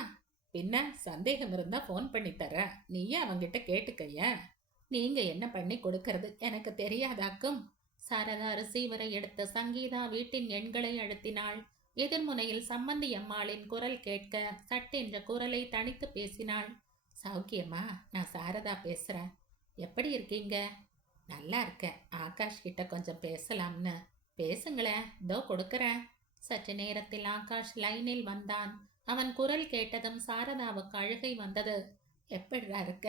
பின்ன சந்தேகம் இருந்தா போன் பண்ணி தர, நீயே அவங்கிட்ட கேட்டுக்கைய. நீங்க என்ன பண்ணி கொடுக்கறது எனக்கு தெரியாதாக்கும். சாரதா ரிசீவரை எடுத்த சங்கீதா வீட்டின் எண்களை அழுத்தினாள். எதிர்முனையில் சம்மந்தி அம்மாளின் குரல் கேட்க சட்டென்ற குரலை தனித்து பேசினாள். சௌக்கியம்மா, நான் சாரதா பேசுறேன். எப்படி இருக்கீங்க? நல்லா இருக்கேன். ஆகாஷ் கிட்ட கொஞ்சம் பேசலாம்னு. பேசுங்களேன், இதோ கொடுக்கறேன். சற்று நேரத்தில் ஆகாஷ் லைனில் வந்தான். அவன் குரல் கேட்டதும் சாரதாவுக்கு அழுகை வந்தது. எப்படிடா இருக்க?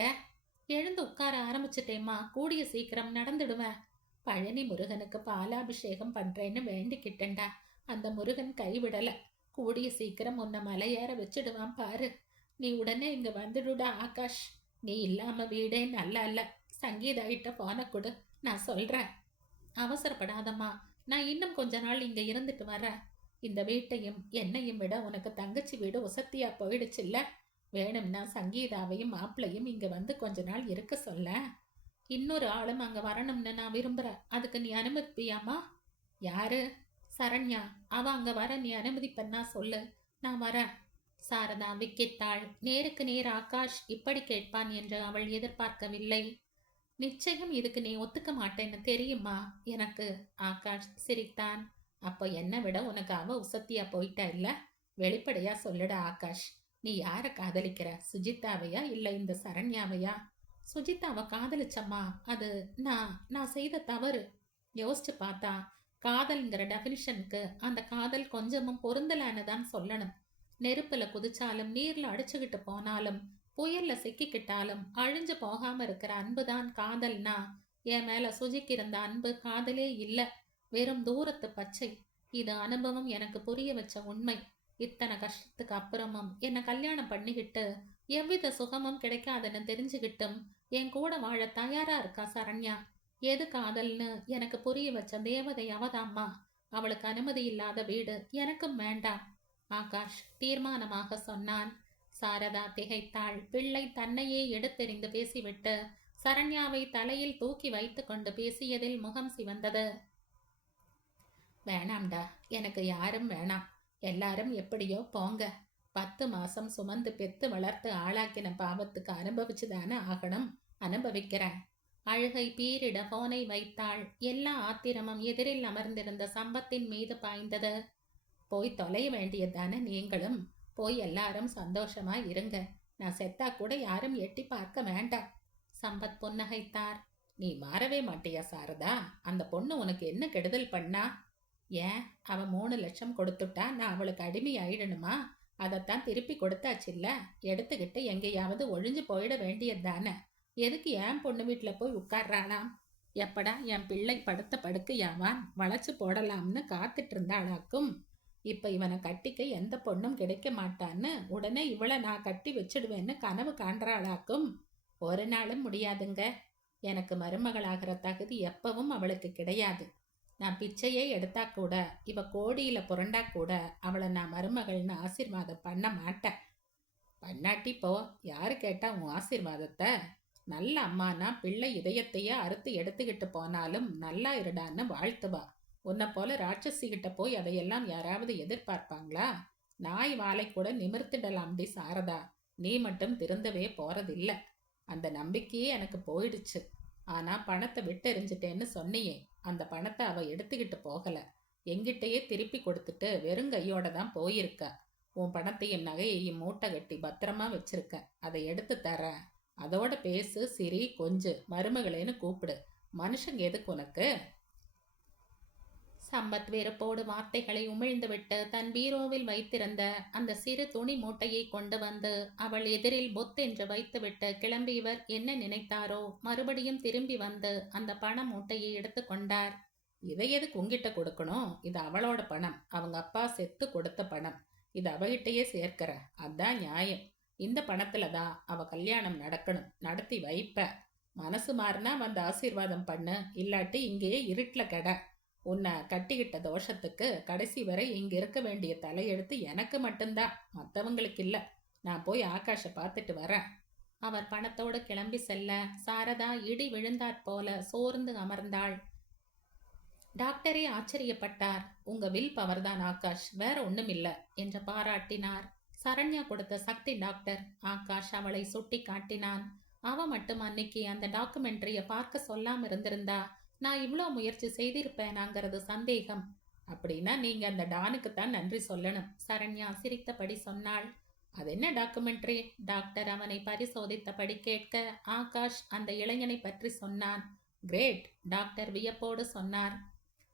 எழுந்து உட்கார ஆரம்பிச்சிட்டேம்மா, கூடிய சீக்கிரம் நடந்துடுவேன். பழனி முருகனுக்கு பாலாபிஷேகம் பண்றேன்னு வேண்டிக்கிட்டேன்டா. அந்த முருகன் கைவிடல. கூடிய சீக்கிரம் உன்னை மலையேற வச்சிடுவான் பாரு. நீ உடனே இங்க வந்துடுடா ஆகாஷ். நீ இல்லாம வீடே நல்லா இல்ல. சங்கீதா கிட்ட போன கொடு, நான் சொல்றேன். அவசரப்படாதம்மா, நான் இன்னும் கொஞ்ச நாள் இங்க இருந்துட்டு வரேன். இந்த வீட்டையும் என்னையும் விட உனக்கு தங்கச்சி வீடு உசத்தியா போயிடுச்சுல்ல. வேணும்னா சங்கீதாவையும் மாப்பிள்ளையும் இங்க வந்து கொஞ்ச நாள் இருக்க சொல்ல. இன்னொரு ஆளும் அங்க வரணும்னு நான் விரும்புறேன். அதுக்கு நீ அனுமதிப்பியாமா? யாரு? சரண்யா. அவ அங்க வர நீ அனுமதிப்பன்னா சொல்லு, நான் வரேன். சாரதா விக்கித்தாள். நேருக்கு நேர் ஆகாஷ் இப்படி கேட்பான் என்று அவள் எதிர்பார்க்கவில்லை. நிச்சயம் இதுக்கு நீ ஒத்துக்க மாட்டேன்னு தெரியுமா எனக்கு? ஆகாஷ் சிரித்தான். அப்போ என்னை விட உனக்கு அவ உசத்தியா போயிட்டா இல்ல? வெளிப்படையா சொல்லுடா ஆகாஷ். நீ யார காதலிக்கிற? சுஜிதாவையா இல்ல இந்த சரண்யாவையா? சுஜிதாவை காதலிச்சம்மா. அது நான் செய்த தவறு. யோசிச்சு பார்த்தா காதல்ங்கிற டெபினிஷனுக்கு அந்த காதல் கொஞ்சமும் பொருந்தலான்னு தான் சொல்லணும். நெருப்புல குதிச்சாலும் நீர்ல அடிச்சுக்கிட்டு போனாலும் புயல்ல சிக்கிக்கிட்டாலும் அழிஞ்சு போகாம இருக்கிற அன்புதான் காதல்னா, என் மேல சுஜிக்கு இருந்த அன்பு காதலே இல்ல, வெறும் தூரத்து பச்சை. இது அனுபவம் எனக்கு புரிய வச்ச உண்மை. இத்தனை கஷ்டத்துக்கு அப்புறமும் என்னை கல்யாணம் பண்ணிக்கிட்டு எவ்வித சுகமும் கிடைக்காதுன்னு தெரிஞ்சுக்கிட்டும் என் கூட வாழ தயாரா இருக்கா சரண்யா. எது காதல்னு எனக்கு புரிய வச்ச தேவதை அவதாம்மா. அவளுக்கு அனுமதி இல்லாத வீடு எனக்கும் வேண்டாம், ஆகாஷ் தீர்மானமாக சொன்னான். சாரதா திகைத்தாள். பிள்ளை தன்னையே எடுத்தெறிந்து பேசிவிட்டு சரண்யாவை தலையில் தூக்கி வைத்து கொண்டு பேசியதில் முகம் சிவந்தது. வேணாம்டா, எனக்கு யாரும் வேணாம். எல்லாரும் எப்படியோ போங்க. 10 மாசம் சுமந்து பெத்து வளர்த்து ஆளாக்கின பாவத்துக்கு அனுபவிச்சுதானே ஆகணும். அனுபவிக்கிறேன். அழுகை பீரிட போனை வைத்தாள். எல்லா ஆத்திரமும் எதிரில் அமர்ந்திருந்த சம்பத்தின் மீது பாய்ந்தது. போய் தொலைய வேண்டியதுதானே நீங்களும். போய் எல்லாரும் சந்தோஷமா இருங்க. நான் செத்தா கூட யாரும் எட்டி பார்க்க வேண்டாம். சம்பத் புன்னகைத்தார். நீ மாறவே மாட்டியா சாரதா? அந்த பொண்ணு உனக்கு என்ன கெடுதல் பண்ணா? ஏன், அவ 3 லட்சம் கொடுத்துட்டா நான் அவளுக்கு அடிமை ஆயிடணுமா? அதைத்தான் திருப்பி கொடுத்தாச்சுல்ல. எடுத்துக்கிட்டு எங்கேயாவது ஒழிஞ்சு போயிட வேண்டியது தானே. எதுக்கு ஏன் பொண்ணு வீட்டுல போய் உட்கார்றானா? எப்படா என் பிள்ளை படுத்த படுக்கையாவான் வளைச்சு போடலாம்னு காத்துட்டு இருந்தாளாக்கும். இப்ப இவனை கட்டிக்க எந்த பொண்ணும் கிடைக்க மாட்டான்னு உடனே இவளை நான் கட்டி வச்சிடுவேன்னு கனவு காண்றாளாக்கும். ஒரு நாளும் முடியாதுங்க. எனக்கு மருமகளாகிற தகுதி எப்பவும் அவளுக்கு கிடையாது. நான் பிச்சையே எடுத்தா கூட, இவ கோடியில புரண்டா கூட அவளை நான் மருமகள்னு ஆசீர்வாதம் பண்ண மாட்டேன். பண்ணாட்டி போ, யாரு கேட்டா உன் ஆசீர்வாதத்தை? நல்ல அம்மானா பிள்ளை இதயத்தையே அறுத்து எடுத்துக்கிட்டு போனாலும் நல்லா இருடான்னு வாழ்த்துவா. உன்னை போல ராட்சசிகிட்ட போய் அதையெல்லாம் யாராவது எதிர்பார்ப்பாங்களா? நாய் வாழை கூட நிமிர்த்திடலாம்டி சாரதா. நீ மட்டும் திருந்தவே போறதில்ல. அந்த நம்பிக்கையே எனக்கு போயிடுச்சு. ஆனா பணத்தை விட்டு எறிஞ்சிட்டேன்னு சொன்னியே, அந்த பணத்தை அவ எடுத்துக்கிட்டு போகல. எங்கிட்டயே திருப்பி கொடுத்துட்டு வெறுங்கையோட தான் போயிருக்க. உன் பணத்தையும் நகையையும் மூட்டை கட்டி பத்திரமா வச்சிருக்க. அதை எடுத்து தர. அதோட பேசு, சிரி, கொஞ்சு, மருமகளேன்னு கூப்பிடு. மனுஷங்க எதுக்கு உனக்கு? சம்பத் வெறுப்போடு வார்த்தைகளை உமிழ்ந்துவிட்டு தன் பீரோவில் வைத்திருந்த அந்த சிறு துணி மூட்டையை கொண்டு வந்து அவள் எதிரில் பொத்தென்று வைத்துவிட்டு கிளம்பியவர் என்ன நினைத்தாரோ மறுபடியும் திரும்பி வந்து அந்த பண மூட்டையை எடுத்து கொண்டார். இதை எதுக்கு உங்கிட்ட கொடுக்கணும்? இது அவளோட பணம். அவங்க அப்பா செத்து கொடுத்த பணம். இது அவகிட்டயே சேர்க்கிற. அதான் நியாயம். இந்த பணத்துல தான் அவ கல்யாணம் நடக்கணும். நடத்தி வைப்ப. மனசு மாறினா வந்து ஆசீர்வாதம் பண்ணு. இல்லாட்டி இங்கேயே இருட்டுல கெட. உன்னை கட்டிக்கிட்ட தோஷத்துக்கு கடைசி வரை இங்க இருக்க வேண்டிய தலையெழுத்து எனக்கு மட்டும்தான், மற்றவங்களுக்கு இல்ல. நான் போய் ஆகாஷை பார்த்துட்டு வரேன். அவர் பணத்தோடு கிளம்பி செல்ல சாரதா இடி விழுந்தாற் போல சோர்ந்து அமர்ந்தாள். டாக்டரே ஆச்சரியப்பட்டார். உங்க வில் பவர் தான் ஆகாஷ், வேற ஒண்ணுமில்ல என்று பாராட்டினார். சரண்யா கொடுத்த சக்தி டாக்டர். ஆகாஷ் அவளை சுட்டி காட்டினான். அவ மட்டும் அன்னைக்கு அந்த டாக்குமெண்ட்ரிய பார்க்க சொல்லாம இருந்திருந்தா நான் இவ்வளோ முயற்சி செய்திருப்பேனாங்கிறது சந்தேகம். அப்படின்னா நீங்க அந்த டானுக்குத்தான் நன்றி சொல்லணும். சரண்யா சிரித்தபடி சொன்னாள். அது என்ன டாக்குமெண்ட்ரி? டாக்டர் அவனை பரிசோதித்தபடி கேட்க ஆகாஷ் அந்த இளைஞனை பற்றி சொன்னான். கிரேட், டாக்டர் வியப்போடு சொன்னார்.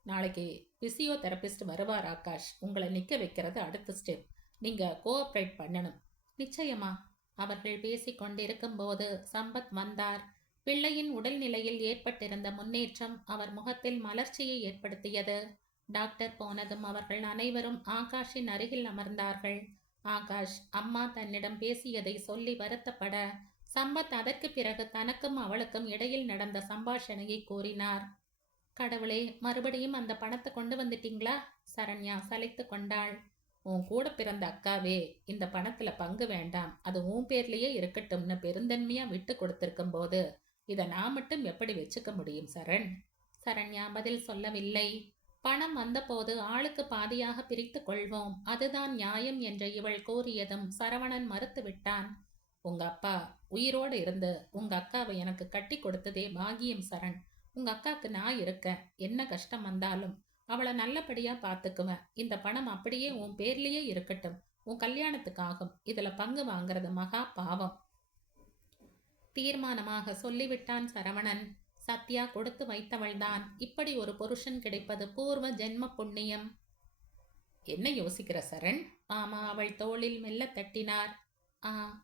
நாளைக்கு பிசியோதெரபிஸ்ட் வருவார் ஆகாஷ். உங்களை நிற்க வைக்கிறது அடுத்த ஸ்டெப். நீங்க கோஆப்ரேட் பண்ணணும். நிச்சயமா. அவர்கள் பேசிக் கொண்டிருக்கும் போது சம்பத் வந்தார். பிள்ளையின் உடல்நிலையில் ஏற்பட்டிருந்த முன்னேற்றம் அவர் முகத்தில் மலர்ச்சியை ஏற்படுத்தியது. டாக்டர் போனதும் அவர்கள் அனைவரும் ஆகாஷின் அருகில் அமர்ந்தார்கள். ஆகாஷ் அம்மா தன்னிடம் பேசியதை சொல்லி வருத்தப்பட சம்பத் அதற்கு பிறகு தனக்கும் அவளுக்கும் இடையில் நடந்த சம்பாஷணையை கூறினார். கடவுளே, மறுபடியும் அந்த பணத்தை கொண்டு வந்துட்டீங்களா? சரண்யா சலைத்து கொண்டாள். உன் கூட பிறந்த அக்காவே இந்த பணத்துல பங்கு வேண்டாம், அது உன் பேர்லயே இருக்கட்டும்னு பெருந்தன்மையா விட்டு கொடுத்திருக்கும் போது இதை நான் மட்டும் எப்படி வச்சுக்க முடியும் சரண்? சரண்யா பதில் சொல்லவில்லை. பணம் வந்தபோது ஆளுக்கு பாதியாக பிரித்து கொள்வோம், அதுதான் நியாயம் என்று இவள் கூறியதும் சரவணன் மறுத்து விட்டான். உங்க அப்பா உயிரோடு இருந்து உங்க அக்காவை எனக்கு கட்டி கொடுத்ததே பாகியம் சரண். உங்க அக்காக்கு நான் இருக்கேன். என்ன கஷ்டம் வந்தாலும் அவளை நல்லபடியா பாத்துக்குவேன். இந்த பணம் அப்படியே உன் பேர்லயே இருக்கட்டும். உன் கல்யாணத்துக்கு ஆகும். இதுல பங்கு வாங்குறது மகா பாவம். தீர்மானமாக சொல்லிவிட்டான் சரவணன். சத்யா கொடுத்து வைத்தவள்தான். இப்படி ஒரு புருஷன் கிடைப்பது பூர்வ ஜென்ம புண்ணியம். என்ன யோசிக்கிற சரண்? மாமா அவள் தோளில் மெல்ல தட்டினார்.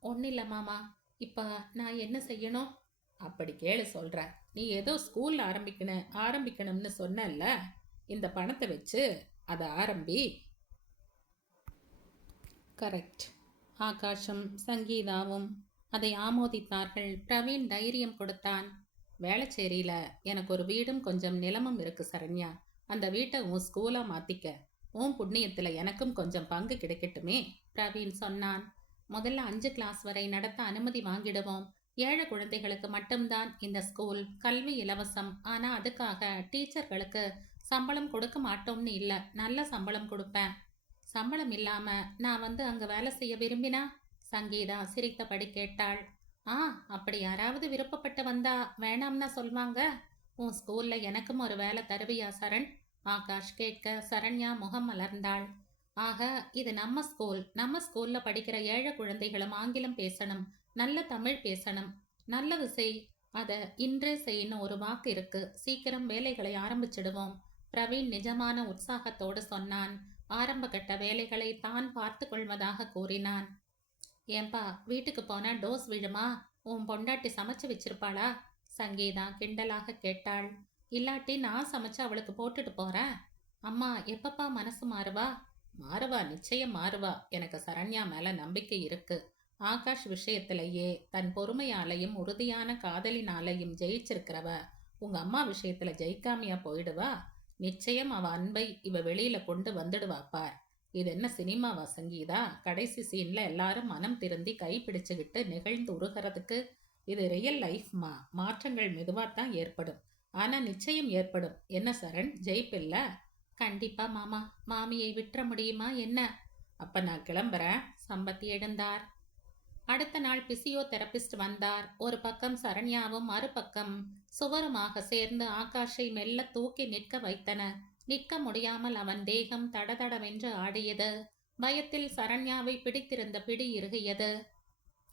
ஒன்னில்ல மாமா. இப்ப நான் என்ன செய்யணும்? அப்படி கேளு சொல்ற. நீ ஏதோ ஸ்கூல் ஆரம்பிக்கணும்னு சொன்னல்ல, இந்த பணத்தை வச்சு அதை ஆரம்பி. கரெக்ட். ஆகாஷும் சங்கீதாவும் அதை ஆமோதித்தார்கள். பிரவீன் தைரியம் கொடுத்தான். வேளச்சேரியில எனக்கு ஒரு வீடும் கொஞ்சம் நிலமும் இருக்கு சரண்யா. அந்த வீட்டை உன் ஸ்கூலா மாத்திக்க. உன் புண்ணியத்துல எனக்கும் கொஞ்சம் பங்கு கிடைக்கட்டுமே, பிரவீன் சொன்னான். முதல்ல 5 கிளாஸ் வரை நடத்த அனுமதி வாங்கிடுவோம். 7 குழந்தைகளுக்கு மட்டும்தான் இந்த ஸ்கூல். கல்வி இலவசம். ஆனா அதுக்காக டீச்சர்களுக்கு சம்பளம் கொடுக்க மாட்டோம்னு இல்ல, நல்ல சம்பளம் கொடுப்பேன். சம்பளம் இல்லாம நான் வந்து அங்க வேலை செய்ய விரும்பினா? சங்கீதா சிரித்தபடி கேட்டாள். அப்படி யாராவது விருப்பப்பட்டு வந்தா வேணாம்னா சொல்வாங்க. உன் ஸ்கூல்ல எனக்கும் ஒரு வேலை தருவியா சரண்? ஆகாஷ் கேட்க சரண்யா முகம் மலர்ந்தாள். ஆக இது நம்ம ஸ்கூல். நம்ம ஸ்கூல்ல படிக்கிற 7 குழந்தைகளும் ஆங்கிலம் பேசணும், நல்ல தமிழ் பேசணும். நல்லது செய். அத இன்றே செய்யணும். ஒரு வாக்கு இருக்கு. சீக்கிரம் வேலைகளை ஆரம்பிச்சிடுவோம். பிரவீன் நிஜமான உற்சாகத்தோடு சொன்னான். ஆரம்ப கட்ட வேலைகளை தான் பார்த்து கொள்வதாக கூறினான். ஏன்பா, வீட்டுக்கு போனா டோஸ் விழுமா? உன் பொண்டாட்டி சமைச்சு வச்சிருப்பாளா? சங்கீதா கிண்டலாக கேட்டாள். இல்லாட்டி நான் சமைச்சு அவளுக்கு போட்டுட்டு போறேன். அம்மா எப்பப்பா மனசு மாறுவா? மாறுவா, நிச்சயம் மாறுவா. எனக்கு சரண்யா மேல நம்பிக்கை இருக்கு. ஆகாஷ் விஷயத்திலேயே தன் பொறுமையாலையும் உறுதியான காதலினாலையும் ஜெயிச்சிருக்கிறவ உங்க அம்மா விஷயத்துல ஜெயிக்காமையா போயிடுவா? நிச்சயம் அவ அன்பை இவ வெளியில கொண்டு வந்துடுவா பார். இது என்ன சினிமாவா சங்கீதா? கடைசி சீன்ல எல்லாரும் மனம் திருந்தி கை பிடிச்சுக்கிட்டு நிகழ்ந்து உருகிறதுக்கு. இது ரியல் லைஃப்மா. மாற்றங்கள் மெதுவாத்தான் ஏற்படும். ஆனா நிச்சயம் ஏற்படும். என்ன சரண், ஜெயிப்பில்ல? கண்டிப்பா மாமா. மாமியை விட்டுற முடியுமா என்ன? அப்ப நான் கிளம்புறேன். சம்பத்தி எழுந்தார். அடுத்த நாள் பிசியோதெரபிஸ்ட் வந்தார். ஒரு பக்கம் சரண்யாவும் மறுபக்கம் சுவருமாக சேர்ந்து ஆகாஷை மெல்ல தூக்கி நிற்க வைத்தன. நிற்க முடியாமல் அவன் தேகம் தடதடவென்று ஆடியது. பயத்தில் சரண்யாவை பிடித்திருந்த பிடி இறுகியது.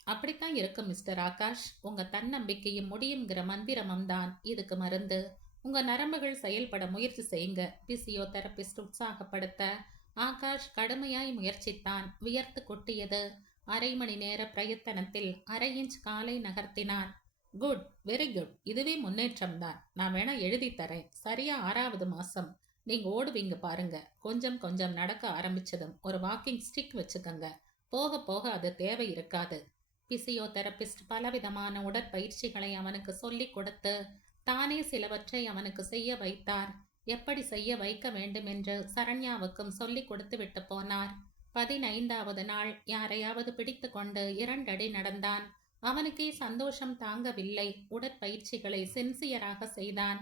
அப்படித்தான் இருக்கும் மிஸ்டர் ஆகாஷ். உங்க தன்னம்பிக்கையும் முடியுங்கிற மந்திரமும் தான் இதுக்கு மருந்து. உங்க நரம்புகள் செயல்பட முயற்சி செய்யுங்க. பிசியோதெரபிஸ்ட் உற்சாகப்படுத்த ஆகாஷ் கடுமையாய் முயற்சித்தான். வியர்த்து கொட்டியது. அரை மணி நேர பிரயத்தனத்தில் 1/2 இன்ச் காலை நகர்த்தினான். Good, very good. இதுவே முன்னேற்றம் தான். நான் வேணா எழுதி தரேன். சரியா 6வது மாசம் நீங்க ஓடுவீங்க பாருங்க. கொஞ்சம் கொஞ்சம் நடக்க ஆரம்பிச்சதும் ஒரு வாக்கிங் ஸ்டிக் வச்சுக்கங்க. போக போக அது தேவை இருக்காது. பிசியோதெரபிஸ்ட் பலவிதமான உடற்பயிற்சிகளை அவனுக்கு சொல்லிக் கொடுத்து தானே சிலவற்றை அவனுக்கு செய்ய வைத்தார். எப்படி செய்ய வைக்க வேண்டும் என்று சரண்யாவுக்கும் சொல்லிக் கொடுத்து விட்டு போனார். 15வது நாள் யாரையாவது பிடித்து கொண்டு 2 அடி நடந்தான். அவனுக்கே சந்தோஷம் தாங்கவில்லை. உடற்பயிற்சிகளை சின்சியராக செய்தான்.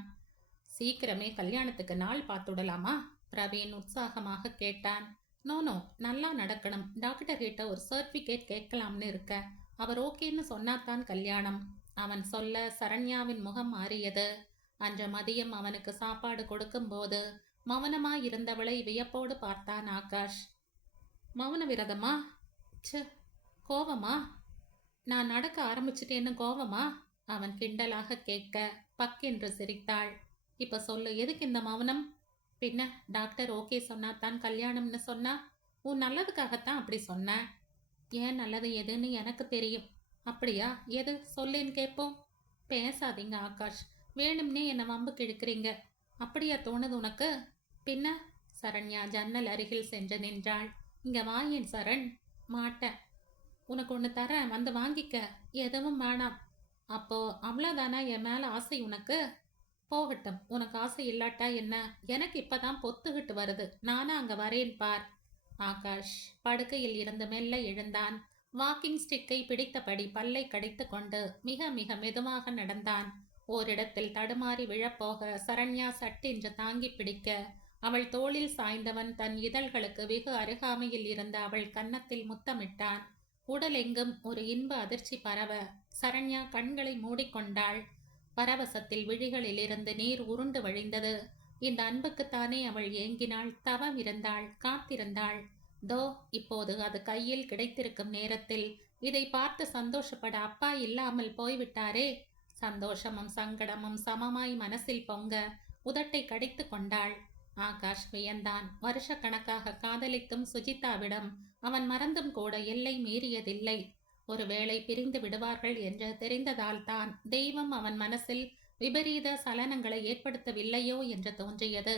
சீக்கிரமே கல்யாணத்துக்கு நாள் பார்த்துடலாமா? பிரவீன் உற்சாகமாக கேட்டான். நோ, நல்லா நடக்கணும். டாக்டர் கிட்ட ஒரு சர்டிபிகேட் கேட்கலாம்னு இருக்க. அவர் ஓகேன்னு சொன்னாதான் கல்யாணம். அவன் சொல்ல சரண்யாவின் முகம் மாறியது. அன்று மதியம் அவனுக்கு சாப்பாடு கொடுக்கும்போது மௌனமாயிருந்தவளை வியப்போடு பார்த்தான் ஆகாஷ். மௌன விரதமா? ச்ச, கோவமா? நான் நடக்க ஆரம்பிச்சிட்டேன்னு கோவமா? அவன் கிண்டலாக கேட்க பக்கென்று சிரித்தாள். இப்ப சொல்லு, எதுக்கு இந்த மௌனம்? பின்ன டாக்டர் ஓகே சொன்னாதான் கல்யாணம்னு சொன்னா? உன் நல்லதுக்காகத்தான் அப்படி சொன்ன. ஏன் நல்லது எதுன்னு எனக்கு தெரியும். அப்படியா? எது சொல்லேன்னு கேட்போம். பேசாதீங்க ஆகாஷ். வேணும்னே என்னை வம்புக்கு இழுக்கிறீங்க. அப்படியா தோணுது உனக்கு? பின்ன? சரண்யா ஜன்னல் அருகில் சென்று நின்றாள். இங்க வாயேன் சரண். மாட்டேன். உனக்கு ஒன்று தரேன், வந்து வாங்கிக்க. எதுவும் வேணாம். அப்போ அவ்வளோதானா என் மேலே ஆசை உனக்கு? போகட்டும், உனக்கு ஆசை இல்லாட்டா என்ன? எனக்கு இப்பதான் பொத்துக்கிட்டு வருது. நானா அங்க வரேன் பார். ஆகாஷ் படுக்கையில் இருந்து மெல்ல எழுந்தான். வாக்கிங் ஸ்டிக்கை பிடித்தபடி பல்லை கடித்து கொண்டு மிக மிக மெதுவாக நடந்தான். ஓரிடத்தில் தடுமாறி விழப்போக சரண்யா சட்டென்று தாங்கி பிடிக்க அவள் தோளில் சாய்ந்தவன் தன் இதழ்களுக்கு வெகு அருகாமையில் இருந்த அவள் கன்னத்தில் முத்தமிட்டான். உடலெங்கும் ஒரு இன்ப அதிர்ச்சி பரவ சரண்யா கண்களை மூடிக்கொண்டாள். பரவசத்தில் விழிகளில் இருந்து நீர் உருண்டு வழிந்தது. இந்த அன்புக்குத்தானே அவள் ஏங்கினாள், தவம் இருந்தாள், காத்திருந்தாள். தோ இப்போது அது கையில் கிடைத்திருக்கும் நேரத்தில் இதை பார்த்து சந்தோஷப்பட அப்பா இல்லாமல் போய்விட்டாரே. சந்தோஷமும் சங்கடமும் சமமாய் மனசில் பொங்க உதட்டை கடித்து கொண்டாள். ஆகாஷ் வியந்தான். வருஷக்கணக்காக காதலிக்கும் சுஜிதாவிடம் அவன் மறந்தும் கூட எல்லை மீறியதில்லை. ஒருவேளை பிரிந்து விடுவார்கள் என்று தெரிந்ததால் தான் தெய்வம் அவன் மனசில் விபரீத சலனங்களை ஏற்படுத்தவில்லையோ என்று தோன்றியது.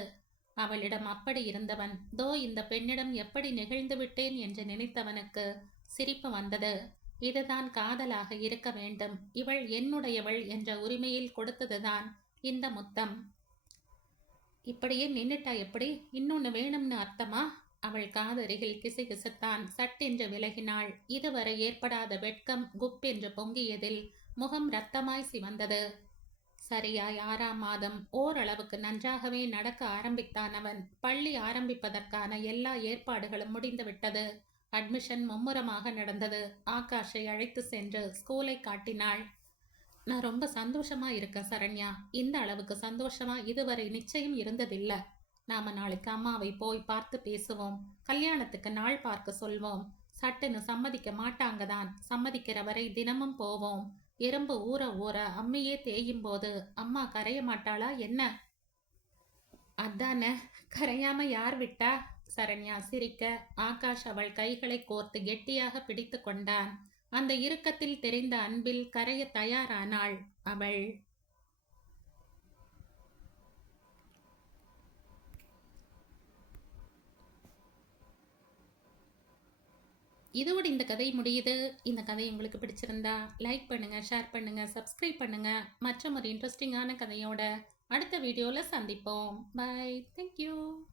அவளிடம் அப்படி இருந்தவன் தோ இந்த பெண்ணிடம் எப்படி நிகழ்ந்து விட்டேன் என்று நினைத்தவனுக்கு சிரிப்பு வந்தது. இதுதான் காதலாக இருக்க வேண்டும். இவள் என்னுடையவள் என்ற உரிமையில் கொடுத்ததுதான் இந்த முத்தம். இப்படியே நின்னுட்டா எப்படி? இன்னொன்னு வேணும்னு அர்த்தமா? அவள் காதருகில் கிசுகிசுத்தான். சட்டென்று விலகினாள். இதுவரை ஏற்படாத வெட்கம் குப்பென்று பொங்கியதில் முகம் இரத்தமாய் சிவந்தது. சரியாய் 6ஆம் மாதம் ஓரளவுக்கு நன்றாகவே நடக்க ஆரம்பித்தான் அவன். பள்ளி ஆரம்பிப்பதற்கான எல்லா ஏற்பாடுகளும் முடிந்துவிட்டது. அட்மிஷன் மும்முரமாக நடந்தது. ஆகாஷை அழைத்து சென்று ஸ்கூலை காட்டினாள். நான் ரொம்ப சந்தோஷமா இருக்கேன் சரண்யா. இந்த அளவுக்கு சந்தோஷமா இதுவரை நிச்சயம் இருந்ததில்ல. நாம நாளைக்கு அம்மாவை போய் பார்த்து பேசுவோம். கல்யாணத்துக்கு நாள் பார்க்க சொல்வோம். சட்டுன்னு சம்மதிக்க மாட்டாங்க தான். சம்மதிக்கிற வரை தினமும் போவோம். எறும்பு ஊற ஊற அம்மையே தேயும் போது அம்மா கரைய மாட்டாளா என்ன? அதானே, கரையாம யார் விட்டா? சரண்யா சிரிக்க ஆகாஷ் அவள் கைகளை கோர்த்து கெட்டியாக பிடித்து கொண்டான். அந்த இறுக்கத்தில் தெரிந்த அன்பில் கரைய தயாரானாள் அவள். இதோட இந்த கதை முடியுது. இந்த கதை உங்களுக்கு பிடிச்சிருந்தா லைக் பண்ணுங்க, ஷேர் பண்ணுங்க, சப்ஸ்கிரைப் பண்ணுங்க. மற்றும் ஒரு இன்ட்ரெஸ்டிங்கான கதையோட அடுத்த வீடியோல சந்திப்போம். பை. Thank you.